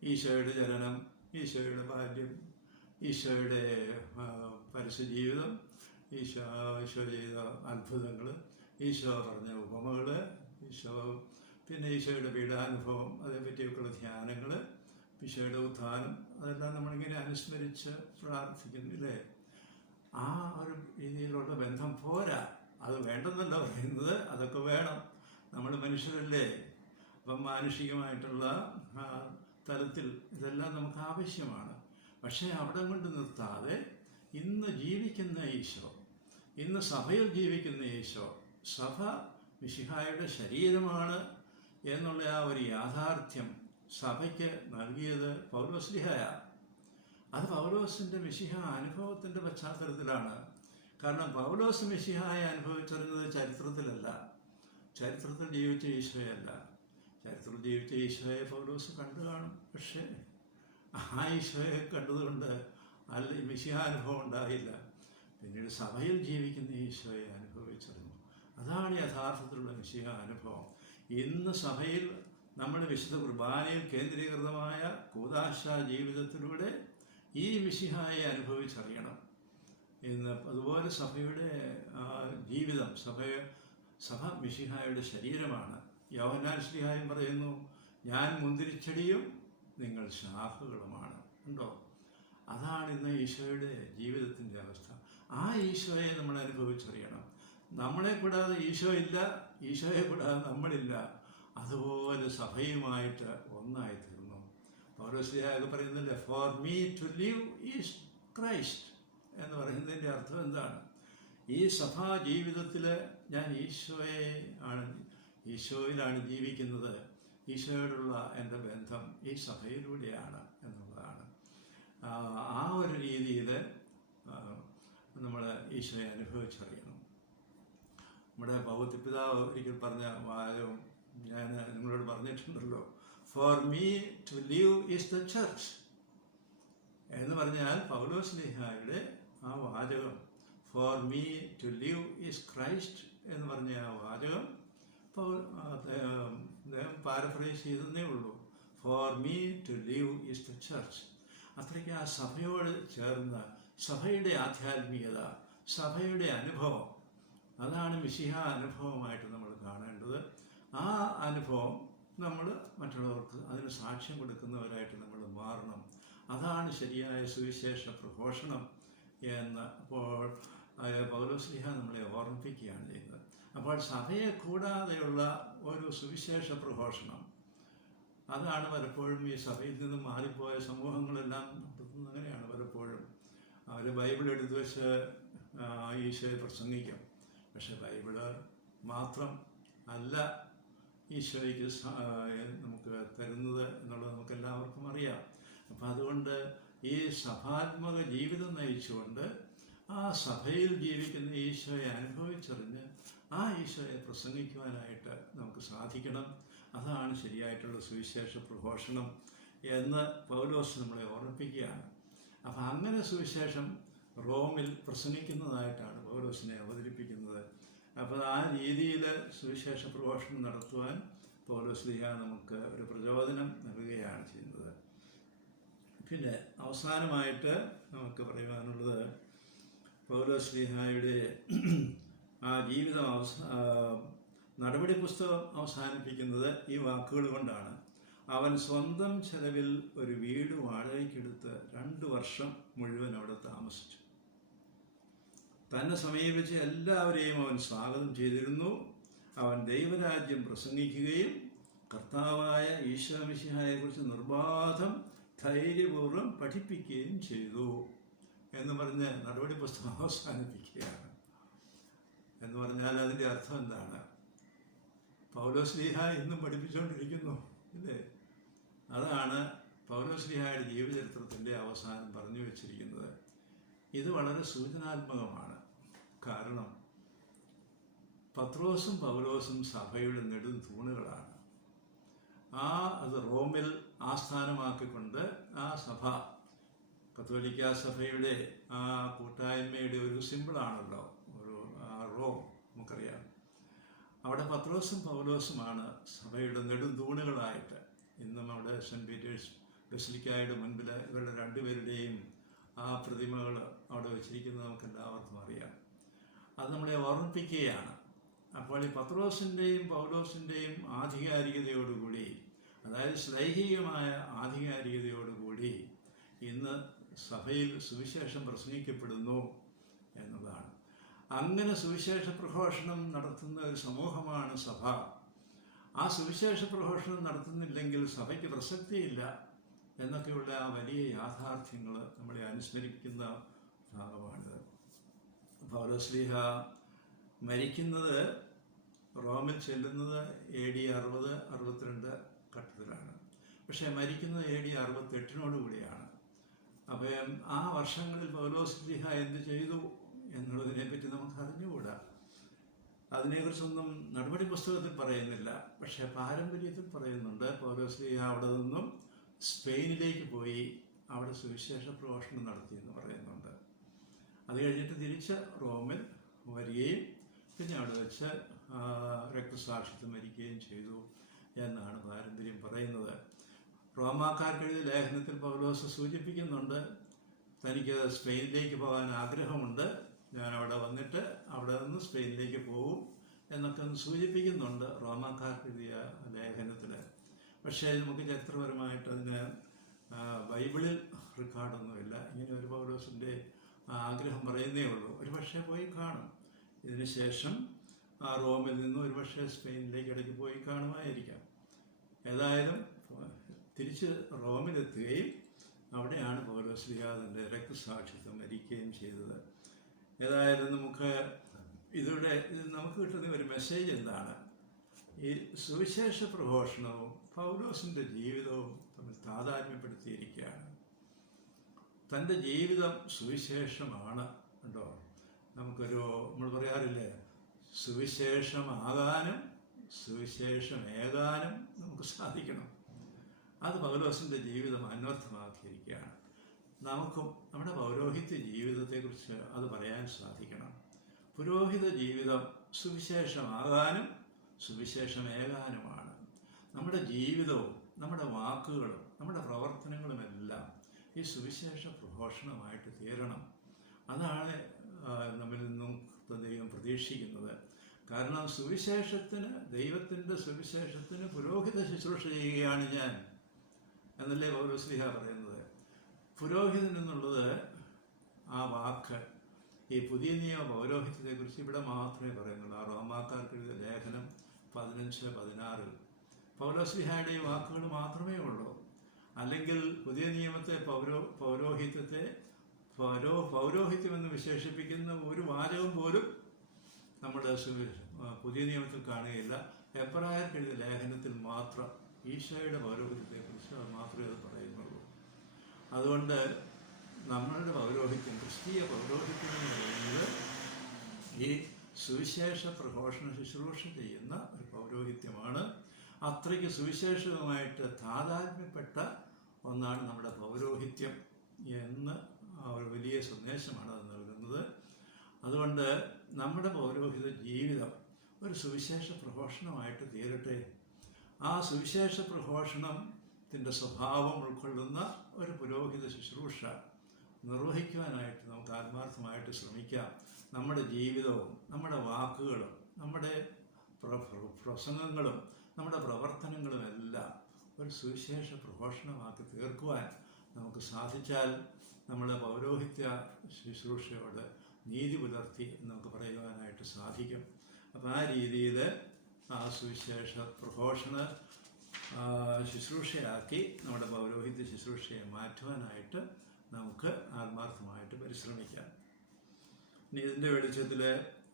ഈശോയുടെ ജനനം, ഈശോയുടെ ബാല്യം, ഈശോയുടെ പരസ്യജീവിതം, ഈശോ ചെയ്ത അത്ഭുതങ്ങൾ, ഈശോ പറഞ്ഞ ഉപമകൾ, പിന്നെ ഈശോയുടെ പീഡാനുഭവം, അതേപ്പറ്റിയൊക്കെയുള്ള ധ്യാനങ്ങൾ, ഈശോയുടെ ഉത്ഥാനം, അതെല്ലാം നമ്മളിങ്ങനെ അനുസ്മരിച്ച് പ്രാർത്ഥിക്കുന്നില്ലേ. ആ ഒരു രീതിയിലുള്ള ബന്ധം പോരാ. അത് വേണ്ടെന്നല്ല പറയുന്നത്, അതൊക്കെ വേണം. നമ്മൾ മനുഷ്യരല്ലേ. അപ്പം മാനുഷികമായിട്ടുള്ള തലത്തിൽ ഇതെല്ലാം നമുക്ക് ആവശ്യമാണ്. പക്ഷേ അവിടെ കൊണ്ട് നിർത്താതെ ഇന്ന് ജീവിക്കുന്ന ഈശോ, ഇന്ന് സഭയിൽ ജീവിക്കുന്ന ഈശോ, സഭ മിശിഹായുടെ ശരീരമാണ് എന്നുള്ള ആ ഒരു യാഥാർത്ഥ്യം സഭയ്ക്ക് നൽകിയത് പൗലോസ്ലീഹയാണ്. അത് പൗലോസിൻ്റെ മിശിഹ അനുഭവത്തിൻ്റെ പശ്ചാത്തലത്തിലാണ്. കാരണം പൗലോസ് മിശിഹായെ അനുഭവിച്ചറിഞ്ഞത് ചരിത്രത്തിലല്ല, ചരിത്രത്തിൽ ജീവിച്ച ഈശോയല്ല. ചരിത്രത്തിൽ ജീവിച്ച ഈശോയെ പൗലോസ് കണ്ടു കാണും. പക്ഷേ ആ ഈശോയെ കണ്ടതുകൊണ്ട് മിശിഹാനുഭവം ഉണ്ടായില്ല. പിന്നീട് സഭയിൽ ജീവിക്കുന്ന ഈശോയെ അനുഭവിച്ചറിഞ്ഞു. അതാണ് യഥാർത്ഥത്തിലുള്ള മിശിഹ അനുഭവം. ഇന്ന് സഭയിൽ നമ്മൾ വിശുദ്ധ കുർബാനയിൽ കേന്ദ്രീകൃതമായ കൂദാശ ജീവിതത്തിലൂടെ ഈ മിശിഹായെ അനുഭവിച്ചറിയണം. ഇന്ന് അതുപോലെ സഭയുടെ ജീവിതം, സഭ മിശിഹായുടെ ശരീരമാണ്. യോഹന്നാൻ ശ്ലീഹായും പറയുന്നു, ഞാൻ മുന്തിരിച്ചെടിയും നിങ്ങൾ ശാഖകളുമാണ്. ഉണ്ടോ? അതാണ് ഇന്ന് ഈശോയുടെ ജീവിതത്തിൻ്റെ അവസ്ഥ. ആ ഈശോയെ നമ്മൾ അനുഭവിച്ചറിയണം. നമ്മളെ കൂടാതെ ഈശോ ഇല്ല, ഈശോയെ കൂടാതെ നമ്മളില്ല. അതുപോലെ സഭയുമായിട്ട് ഒന്നായിത്തീർന്നു. പൗലോസ്ലീഹയൊക്കെ പറയുന്നില്ലേ, for me to live is Christ എന്ന് പറയുന്നതിൻ്റെ അർത്ഥം എന്താണ്? ഈ സഭാ ജീവിതത്തിൽ ഞാൻ ഈശോയിലാണ് ജീവിക്കുന്നത്. ഈശോയോടുള്ള എൻ്റെ ബന്ധം ഈ സഭയിലൂടെയാണ് എന്നുള്ളതാണ്. ആ ഒരു രീതിയിൽ നമ്മൾ ഈശോയെ അനുഭവിച്ചറിയണം. നമ്മുടെ പൗത്യ ഒരിക്കൽ പറഞ്ഞ വാചകം ഞാൻ നിങ്ങളോട് പറഞ്ഞിട്ടുണ്ടല്ലോ, for me to live is the church എന്ന് പറഞ്ഞാൽ പൗലോസ്ലീഹായുടെ ആ വാചകം, for me to live is Christ എന്ന് പറഞ്ഞ ആ വാചകം അദ്ദേഹം പാരഫ്രൈസ് ചെയ്തതേ ഉള്ളൂ. For me to live is the church. അത്രയ്ക്ക് ആ സഭയോട് ചേർന്ന് സഭയുടെ ആധ്യാത്മികത, സഭയുടെ അനുഭവം, അതാണ് മിശിഹ അനുഭവമായിട്ട് നമ്മൾ കാണേണ്ടത്. ആ അനുഭവം നമ്മൾ മറ്റുള്ളവർക്ക് അതിന് സാക്ഷ്യം കൊടുക്കുന്നവരായിട്ട് നമ്മൾ മാറണം. അതാണ് ശരിയായ സുവിശേഷ പ്രഘോഷണം എന്ന് അപ്പോൾ പൗലോസ്ലീഹ നമ്മളെ ഓർമ്മിപ്പിക്കുകയാണ് ചെയ്യുന്നത്. അപ്പോൾ സഭയെ കൂടാതെയുള്ള ഒരു സുവിശേഷ പ്രഘോഷണം, അതാണ് പലപ്പോഴും ഈ സഭയിൽ നിന്ന് മാറിപ്പോയ സമൂഹങ്ങളെല്ലാം നടത്തുന്നത്. അങ്ങനെയാണ് പലപ്പോഴും അവർ ബൈബിൾ എടുത്തു വെച്ച് ഈശോയെ പ്രസംഗിക്കും. പക്ഷെ ബൈബിള് മാത്രം അല്ല ഈശോയ്ക്ക് നമുക്ക് തരുന്നത് എന്നുള്ളത് നമുക്ക് എല്ലാവർക്കും അറിയാം. അപ്പം അതുകൊണ്ട് ഈ സഭാത്മക ജീവിതം നയിച്ചുകൊണ്ട് ആ സഭയിൽ ജീവിക്കുന്ന ഈശോയെ അനുഭവിച്ചറിഞ്ഞ് ആ ഈശോയെ പ്രസംഗിക്കുവാനായിട്ട് നമുക്ക് സാധിക്കണം. അതാണ് ശരിയായിട്ടുള്ള സുവിശേഷ പ്രഘോഷണം എന്ന് പൗലോസ് നമ്മളെ ഓർമ്മിപ്പിക്കുകയാണ്. അപ്പം അങ്ങനെ സുവിശേഷം റോമിൽ പ്രസംഗിക്കുന്നതായിട്ടാണ് പൗലോസിനെ അവതരിപ്പിക്കുന്നത്. അപ്പോൾ ആ രീതിയിൽ സുവിശേഷ പ്രഘോഷണം നടത്തുവാൻ പൗലോസ്ലീഹ നമുക്ക് ഒരു പ്രചോദനം നൽകുകയാണ് ചെയ്യുന്നത്. പിന്നെ അവസാനമായിട്ട് നമുക്ക് പറയുവാനുള്ളത്, പൗലോസ്ലീഹായുടെ ആ ജീവിതം നടപടി പുസ്തകം അവസാനിപ്പിക്കുന്നത് ഈ വാക്കുകൾ കൊണ്ടാണ്. അവൻ സ്വന്തം ചെലവിൽ ഒരു വീട് വാടകയ്ക്കെടുത്ത് 2 വർഷം മുഴുവൻ അവിടെ താമസിച്ചു. തന്നെ സമീപിച്ച് എല്ലാവരെയും അവൻ സ്വാഗതം ചെയ്തിരുന്നു. അവൻ ദൈവരാജ്യം പ്രസംഗിക്കുകയും കർത്താവായ ഈശോ മിശിഹായെക്കുറിച്ച് നിർബാധം ധൈര്യപൂർവ്വം പഠിപ്പിക്കുകയും ചെയ്തു എന്ന് പറഞ്ഞ് നടപടി പുസ്തകം അവസാനിപ്പിക്കുകയാണ്. എന്ന് പറഞ്ഞാൽ അതിൻ്റെ അർത്ഥം എന്താണ്? പൗലോസ്ലീഹ ഇന്നും പഠിപ്പിച്ചുകൊണ്ടിരിക്കുന്നു, ഇല്ലേ? അതാണ് പൗലോസ്ലീഹയുടെ ജീവചരിത്രത്തിൻ്റെ അവസാനം പറഞ്ഞു വച്ചിരിക്കുന്നത്. ഇത് വളരെ സൂചനാത്മകമാണ്. കാരണം പത്രോസും പൗലോസും സഭയുടെ നെടും തൂണുകളാണ്. അത് റോമിൽ ആസ്ഥാനമാക്കിക്കൊണ്ട് ആ സഭ, കത്തോലിക്ക സഭയുടെ ആ കൂട്ടായ്മയുടെ ഒരു സിമ്പിളാണല്ലോ റോം, നമുക്കറിയാം. അവിടെ പത്രോസും പൗലോസുമാണ് സഭയുടെ നെടും തൂണുകളായിട്ട്. ഇന്നും അവിടെ സെൻറ്റ് പീറ്റേഴ്സ് ബസിലിക്കായുടെ മുൻപിൽ ഇവരുടെ 2 പേരുടെയും ആ പ്രതിമകൾ അവിടെ വെച്ചിരിക്കുന്നത് നമുക്ക് എല്ലാവർക്കും അറിയാം. അത് നമ്മളെ ഓർമ്മിപ്പിക്കുകയാണ്. അപ്പോൾ ഈ പത്രോസിൻ്റെയും പൗലോസിൻ്റെയും ആധികാരികതയോടുകൂടി, അതായത് ശ്ലൈഹികമായ ആധികാരികതയോടുകൂടി ഇന്ന് സഭയിൽ സുവിശേഷം പ്രസംഗിക്കപ്പെടുന്നു എന്നതാണ്. അങ്ങനെ സുവിശേഷ പ്രഘോഷണം നടത്തുന്ന ഒരു സമൂഹമാണ് സഭ. ആ സുവിശേഷ പ്രഘോഷണം നടത്തുന്നില്ലെങ്കിൽ സഭയ്ക്ക് പ്രസക്തിയില്ല എന്നൊക്കെയുള്ള ആ വലിയ യാഥാർത്ഥ്യങ്ങൾ നമ്മളെ അനുസ്മരിക്കുന്ന ഭാഗമാണിത്. പൗലോസ്ലീഹ മരിക്കുന്നത്, റോമിൽ ചെല്ലുന്നത് AD 60-62 ഘട്ടത്തിലാണ്. പക്ഷേ മരിക്കുന്നത് AD 68 അപ്പം ആ വർഷങ്ങളിൽ പൗലോസ്ലീഹ എന്ത് ചെയ്തു എന്നുള്ളതിനെപ്പറ്റി നമുക്ക് അറിഞ്ഞുകൂടാ. അതിനെക്കുറിച്ചൊന്നും നടപടി പുസ്തകത്തിൽ പറയുന്നില്ല. പക്ഷേ പാരമ്പര്യത്തിൽ പറയുന്നുണ്ട്. പൗലോസ്ലീഹ അവിടെ നിന്നും സ്പെയിനിലേക്ക് പോയി അവിടെ സുവിശേഷ പ്രഘോഷണം നടത്തിയെന്ന് പറയുന്നുണ്ട്. അത് കഴിഞ്ഞിട്ട് തിരിച്ച് റോമിൽ വരികയും പിന്നെ അവിടെ വെച്ച് രക്തസാക്ഷിത്വം വരികയും ചെയ്തു എന്നാണ് പാരമ്പര്യം പറയുന്നത്. റോമാക്കാർക്കെഴുതിയ ലേഖനത്തിൽ പൗലോസ് സൂചിപ്പിക്കുന്നുണ്ട്, തനിക്ക് സ്പെയിനിലേക്ക് പോകാൻ ആഗ്രഹമുണ്ട്, ഞാൻ അവിടെ വന്നിട്ട് അവിടെ നിന്ന് സ്പെയിനിലേക്ക് പോകും എന്നൊക്കെ ഒന്ന് സൂചിപ്പിക്കുന്നുണ്ട് റോമാക്കാർക്കെഴുതിയ ലേഖനത്തിൽ. പക്ഷേ നമുക്ക് ചരിത്രപരമായിട്ട് അതിന് ബൈബിളിൽ റെക്കോർഡൊന്നുമില്ല. ഇങ്ങനെ ഒരു പൗലോസിൻ്റെ ആഗ്രഹം പറയുന്നേ ഉള്ളൂ. ഒരു പക്ഷേ പോയി കാണും. ഇതിന് ശേഷം റോമിൽ നിന്ന് ഒരു പക്ഷേ സ്പെയിനിലേക്ക് ഇടയ്ക്ക് പോയി കാണുമായിരിക്കാം. ഏതായാലും തിരിച്ച് റോമിലെത്തുകയും അവിടെയാണ് പൗലോസ്ലീഹ തൻ്റെ രക്തസാക്ഷിത്വം വരിക്കുകയും ചെയ്തത്. ഏതായാലും നമുക്ക് നമുക്ക് കിട്ടുന്ന ഒരു മെസ്സേജ് എന്താണ്? ഈ സുവിശേഷ പ്രഘോഷണവും പൗലോസിൻ്റെ ജീവിതവും തമ്മിൽ താതാത്മ്യപ്പെടുത്തിയിരിക്കുകയാണ്. തൻ്റെ ജീവിതം സുവിശേഷമാണ്. കണ്ടോ, നമ്മൾ പറയാറില്ലേ, സുവിശേഷമാകാനും സുവിശേഷമേകാനും നമുക്ക് സാധിക്കണം. അത് പൗലോസിൻ്റെ ജീവിതം അന്വർത്ഥമാക്കിയിരിക്കുകയാണ്. നമുക്കും നമ്മുടെ പൗരോഹിത്യ ജീവിതത്തെക്കുറിച്ച് അത് പറയാൻ സാധിക്കണം. പുരോഹിത ജീവിതം സുവിശേഷമാകാനും സുവിശേഷമേകാനുമാണ്. നമ്മുടെ ജീവിതവും നമ്മുടെ വാക്കുകളും നമ്മുടെ പ്രവർത്തനങ്ങളുമെല്ലാം ഈ സുവിശേഷ പ്രഘോഷണമായിട്ട് തീരണം. അതാണ് നമ്മിൽ നിന്നും ദൈവം പ്രതീക്ഷിക്കുന്നത്. കാരണം സുവിശേഷത്തിന്, ദൈവത്തിൻ്റെ സുവിശേഷത്തിന് പുരോഹിത ശുശ്രൂഷ ചെയ്യുകയാണ് ഞാൻ എന്നല്ലേ പൗലോസ്ലീഹ പറയുന്നത്. പുരോഹിതൻ എന്നുള്ളത് ആ വാക്ക് ഈ പുതിയ നിയമ പൗരോഹിത്യത്തെക്കുറിച്ച് ഇവിടെ മാത്രമേ പറയുന്നുള്ളൂ. ആ റോമാക്കാർക്ക് എഴുതിയ ലേഖനം 15:16 പൗലോസ്ലീഹയുടെ ഈ വാക്കുകൾ മാത്രമേ ഉള്ളൂ. അല്ലെങ്കിൽ പുതിയ നിയമത്തെ പൗരോഹിത്യത്തെ പൗരോഹിത്യം എന്ന് വിശേഷിപ്പിക്കുന്ന ഒരു വാചകം പോലും നമ്മുടെ പുതിയ നിയമത്തിൽ കാണുകയില്ല. എബ്രായർക്ക് എഴുതിയ ലേഖനത്തിൽ മാത്രം ഈശോയുടെ പൗരോഹിത്യത്തെക്കുറിച്ച് അത് മാത്രമേ അത് പറയുന്നുള്ളൂ. അതുകൊണ്ട് നമ്മളുടെ പൗരോഹിത്യം, ക്രിസ്തീയ പൗരോഹിത്യം എന്ന് പറയുന്നത് ഈ സുവിശേഷ പ്രഘോഷണ ശുശ്രൂഷ ചെയ്യുന്ന ഒരു പൗരോഹിത്യമാണ്. അത്രയ്ക്ക് സുവിശേഷവുമായിട്ട് താതാത്മ്യപ്പെട്ട ഒന്നാണ് നമ്മുടെ പൗരോഹിത്യം എന്ന് ഒരു വലിയ സന്ദേശമാണ് അത് നൽകുന്നത്. അതുകൊണ്ട് നമ്മുടെ പൗരോഹിത ജീവിതം ഒരു സുവിശേഷ പ്രഘോഷണമായിട്ട് തീരട്ടെ. ആ സുവിശേഷ പ്രഘോഷണത്തിൻ്റെ സ്വഭാവം ഉൾക്കൊള്ളുന്ന ഒരു പുരോഹിത ശുശ്രൂഷ നിർവഹിക്കുവാനായിട്ട് നമുക്ക് ആത്മാർത്ഥമായിട്ട് ശ്രമിക്കാം. നമ്മുടെ ജീവിതവും നമ്മുടെ വാക്കുകളും നമ്മുടെ പ്രസംഗങ്ങളും നമ്മുടെ പ്രവർത്തനങ്ങളും എല്ലാം ഒരു സുവിശേഷ പ്രഘോഷണമാക്കി തീർക്കുവാൻ നമുക്ക് സാധിച്ചാൽ നമ്മുടെ പൗരോഹിത്യ ശുശ്രൂഷയോട് നീതി പുലർത്തി നമുക്ക് പറയുവാനായിട്ട് സാധിക്കും. അപ്പം ആ രീതിയിൽ ആ സുവിശേഷ പ്രഘോഷണ ശുശ്രൂഷയാക്കി നമ്മുടെ പൗരോഹിത്യ ശുശ്രൂഷയെ മാറ്റുവാനായിട്ട് നമുക്ക് ആത്മാർത്ഥമായിട്ട് പരിശ്രമിക്കാം. ഇനി ഇതിൻ്റെ വെളിച്ചത്തിൽ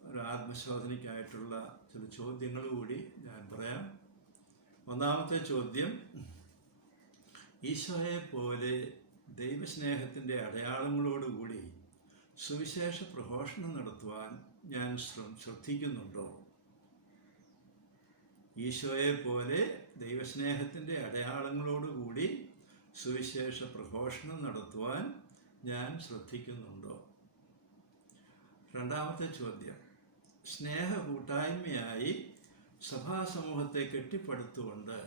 ഒരു ആത്മശോധനയ്ക്കായിട്ടുള്ള ചില ചോദ്യങ്ങൾ കൂടി ഞാൻ പറയാം. ഒന്നാമത്തെ ചോദ്യം, ഈശോയെ പോലെ ദൈവസ്നേഹത്തിൻ്റെ അടയാളങ്ങളോടുകൂടി സുവിശേഷ പ്രഘോഷണം നടത്തുവാൻ ഞാൻ ശ്രദ്ധിക്കുന്നുണ്ടോ? ഈശോയെ പോലെ ദൈവസ്നേഹത്തിൻ്റെ അടയാളങ്ങളോടുകൂടി സുവിശേഷ പ്രഘോഷണം നടത്തുവാൻ ഞാൻ ശ്രദ്ധിക്കുന്നുണ്ടോ? രണ്ടാമത്തെ ചോദ്യം, സ്നേഹ കൂട്ടായ്മയായി സഭാസമൂഹത്തെ കെട്ടിപ്പടുത്തുകൊണ്ട്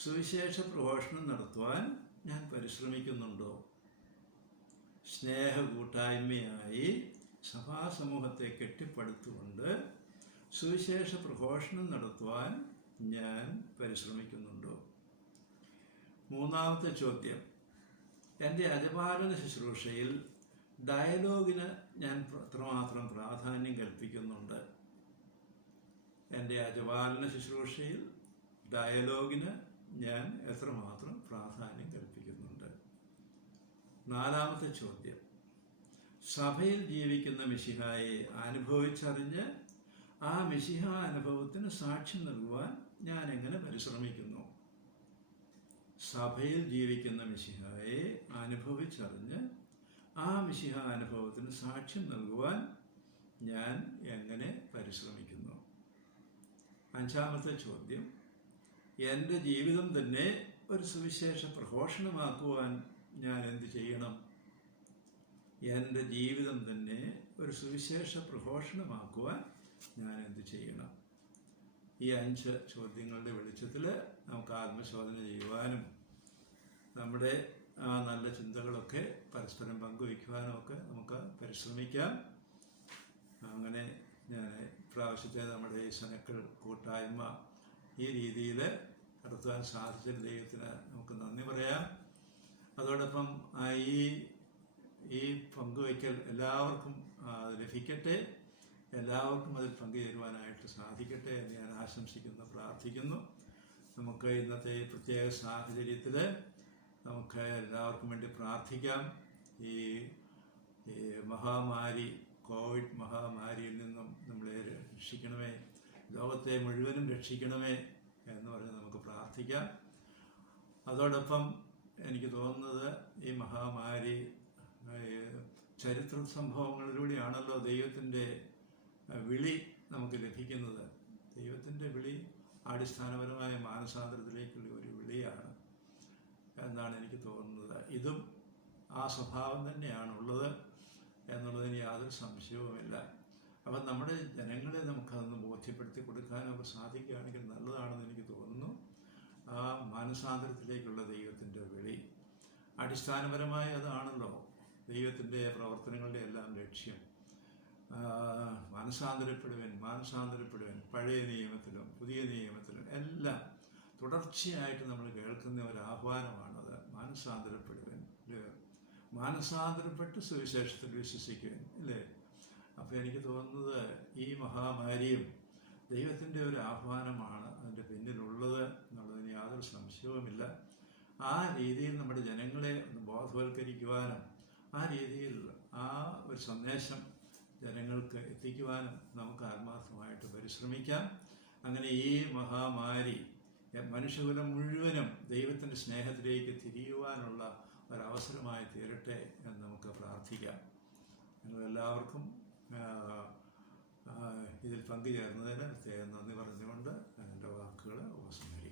സുവിശേഷ പ്രഘോഷണം നടത്തുവാൻ ഞാൻ പരിശ്രമിക്കുന്നുണ്ടോ? സ്നേഹ കൂട്ടായ്മയായി സഭാസമൂഹത്തെ കെട്ടിപ്പടുത്തുകൊണ്ട് സുവിശേഷ പ്രഘോഷണം നടത്തുവാൻ ഞാൻ പരിശ്രമിക്കുന്നുണ്ടോ? മൂന്നാമത്തെ ചോദ്യം, എൻ്റെ അജപാലന ശുശ്രൂഷയിൽ ഡയലോഗിന് ഞാൻ എത്രമാത്രം പ്രാധാന്യം കൽപ്പിക്കുന്നുണ്ട്? എൻ്റെ അജപാലന ശുശ്രൂഷയിൽ ഡയലോഗിന് ഞാൻ എത്രമാത്രം പ്രാധാന്യം കൽപ്പിക്കുന്നുണ്ട്? നാലാമത്തെ ചോദ്യം, സഭയിൽ ജീവിക്കുന്ന മിശിഹായെ അനുഭവിച്ചറിഞ്ഞ് ആ മിശിഹ അനുഭവത്തിന് സാക്ഷ്യം നൽകുവാൻ ഞാൻ എങ്ങനെ പരിശ്രമിക്കുന്നു? സഭയിൽ ജീവിക്കുന്ന മിശിഹായെ അനുഭവിച്ചറിഞ്ഞ് ആ മിശിഹ അനുഭവത്തിന് സാക്ഷ്യം നൽകുവാൻ ഞാൻ എങ്ങനെ പരിശ്രമിക്കുന്നു? അഞ്ചാമത്തെ ചോദ്യം, എൻ്റെ ജീവിതം തന്നെ ഒരു സുവിശേഷ പ്രഘോഷണമാക്കുവാൻ ഞാൻ എന്ത് ചെയ്യണം? എൻ്റെ ജീവിതം തന്നെ ഒരു സുവിശേഷ പ്രഘോഷണമാക്കുവാൻ ഞാൻ എന്ത് ചെയ്യണം? ഈ 5 ചോദ്യങ്ങളുടെ വെളിച്ചത്തിൽ നമുക്ക് ആത്മശോധന ചെയ്യുവാനും നമ്മുടെ ആ നല്ല ചിന്തകളൊക്കെ പരസ്പരം പങ്കുവയ്ക്കുവാനും ഒക്കെ നമുക്ക് പരിശ്രമിക്കാം. അങ്ങനെ ഞാൻ പ്രാവശ്യത്തെ നമ്മുടെ ഈ സനക്കൾ കൂട്ടായ്മ ഈ രീതിയിൽ നടത്തുവാൻ സാധിച്ച ദൈവത്തിന് നമുക്ക് നന്ദി പറയാം. അതോടൊപ്പം ഈ പങ്കുവയ്ക്കൽ എല്ലാവർക്കും ലഭിക്കട്ടെ, എല്ലാവർക്കും അതിൽ പങ്കുചേരുവാനായിട്ട് സാധിക്കട്ടെ എന്ന് ഞാൻ ആശംസിക്കുന്നു, പ്രാർത്ഥിക്കുന്നു. നമുക്ക് ഇന്നത്തെ പ്രത്യേക സാഹചര്യത്തിൽ നമുക്ക് എല്ലാവർക്കും വേണ്ടി പ്രാർത്ഥിക്കാം. ഈ മഹാമാരി, കോവിഡ് മഹാമാരിയിൽ നിന്നും നമ്മളെ രക്ഷിക്കണമേ, ലോകത്തെ മുഴുവനും രക്ഷിക്കണമേ എന്ന് പറഞ്ഞ് നമുക്ക് പ്രാർത്ഥിക്കാം. അതോടൊപ്പം എനിക്ക് തോന്നുന്നത് ഈ മഹാമാരി ചരിത്ര സംഭവങ്ങളിലൂടെയാണല്ലോ ദൈവത്തിൻ്റെ വിളി നമുക്ക് ലഭിക്കുന്നത്. ദൈവത്തിൻ്റെ വിളി അടിസ്ഥാനപരമായ മാനസാന്തരത്തിലേക്കുള്ള ഒരു വിളിയാണ് എന്നാണ് എനിക്ക് തോന്നുന്നത്. ഇതും ആ സ്വഭാവം തന്നെയാണുള്ളത് എന്നുള്ളതിന് യാതൊരു സംശയവുമില്ല. അപ്പം നമ്മുടെ ജനങ്ങളെ നമുക്കതൊന്ന് ബോധ്യപ്പെടുത്തി കൊടുക്കാനൊക്കെ സാധിക്കുകയാണെങ്കിൽ നല്ലതാണെന്ന് എനിക്ക് തോന്നുന്നു. ആ മാനസാന്തരത്തിലേക്കുള്ള ദൈവത്തിൻ്റെ വിളി അടിസ്ഥാനപരമായി അതാണല്ലോ ദൈവത്തിൻ്റെ പ്രവർത്തനങ്ങളുടെ എല്ലാം ലക്ഷ്യം. മാനസാന്തരപ്പെടുവൻ മാനസാന്തരപ്പെടുവൻ. പഴയ നിയമത്തിലും പുതിയ നിയമത്തിലും എല്ലാം തുടർച്ചയായിട്ട് നമ്മൾ കേൾക്കുന്ന ഒരു ആഹ്വാനമാണത്. മാനസാന്തരപ്പെടുവൻ, മാനസാന്തരപ്പെട്ട് സുവിശേഷത്തിൽ വിശ്വസിക്കുവൻ, അല്ലേ? അപ്പോൾ എനിക്ക് തോന്നുന്നത് ഈ മഹാമാരിയും ദൈവത്തിൻ്റെ ഒരു ആഹ്വാനമാണ് അതിൻ്റെ പിന്നിലുള്ളത് എന്നുള്ളതിന് യാതൊരു സംശയവുമില്ല. ആ രീതിയിൽ നമ്മുടെ ജനങ്ങളെ ഒന്ന് ബോധവൽക്കരിക്കുവാനും ആ രീതിയിൽ ആ ഒരു സന്ദേശം ജനങ്ങൾക്ക് എത്തിക്കുവാനും നമുക്ക് ആത്മാർത്ഥമായിട്ട് പരിശ്രമിക്കാം. അങ്ങനെ ഈ മഹാമാരി മനുഷ്യകുലം മുഴുവനും ദൈവത്തിൻ്റെ സ്നേഹത്തിലേക്ക് തിരിയുവാനുള്ള ഒരവസരമായി തീരട്ടെ എന്ന് നമുക്ക് പ്രാർത്ഥിക്കാം. നിങ്ങളെല്ലാവർക്കും ഇതിൽ പങ്കുചേർന്നതിന് പ്രത്യേകം നന്ദി പറഞ്ഞുകൊണ്ട് എൻ്റെ വാക്കുകൾ ഉപസംഹരിക്കുന്നു.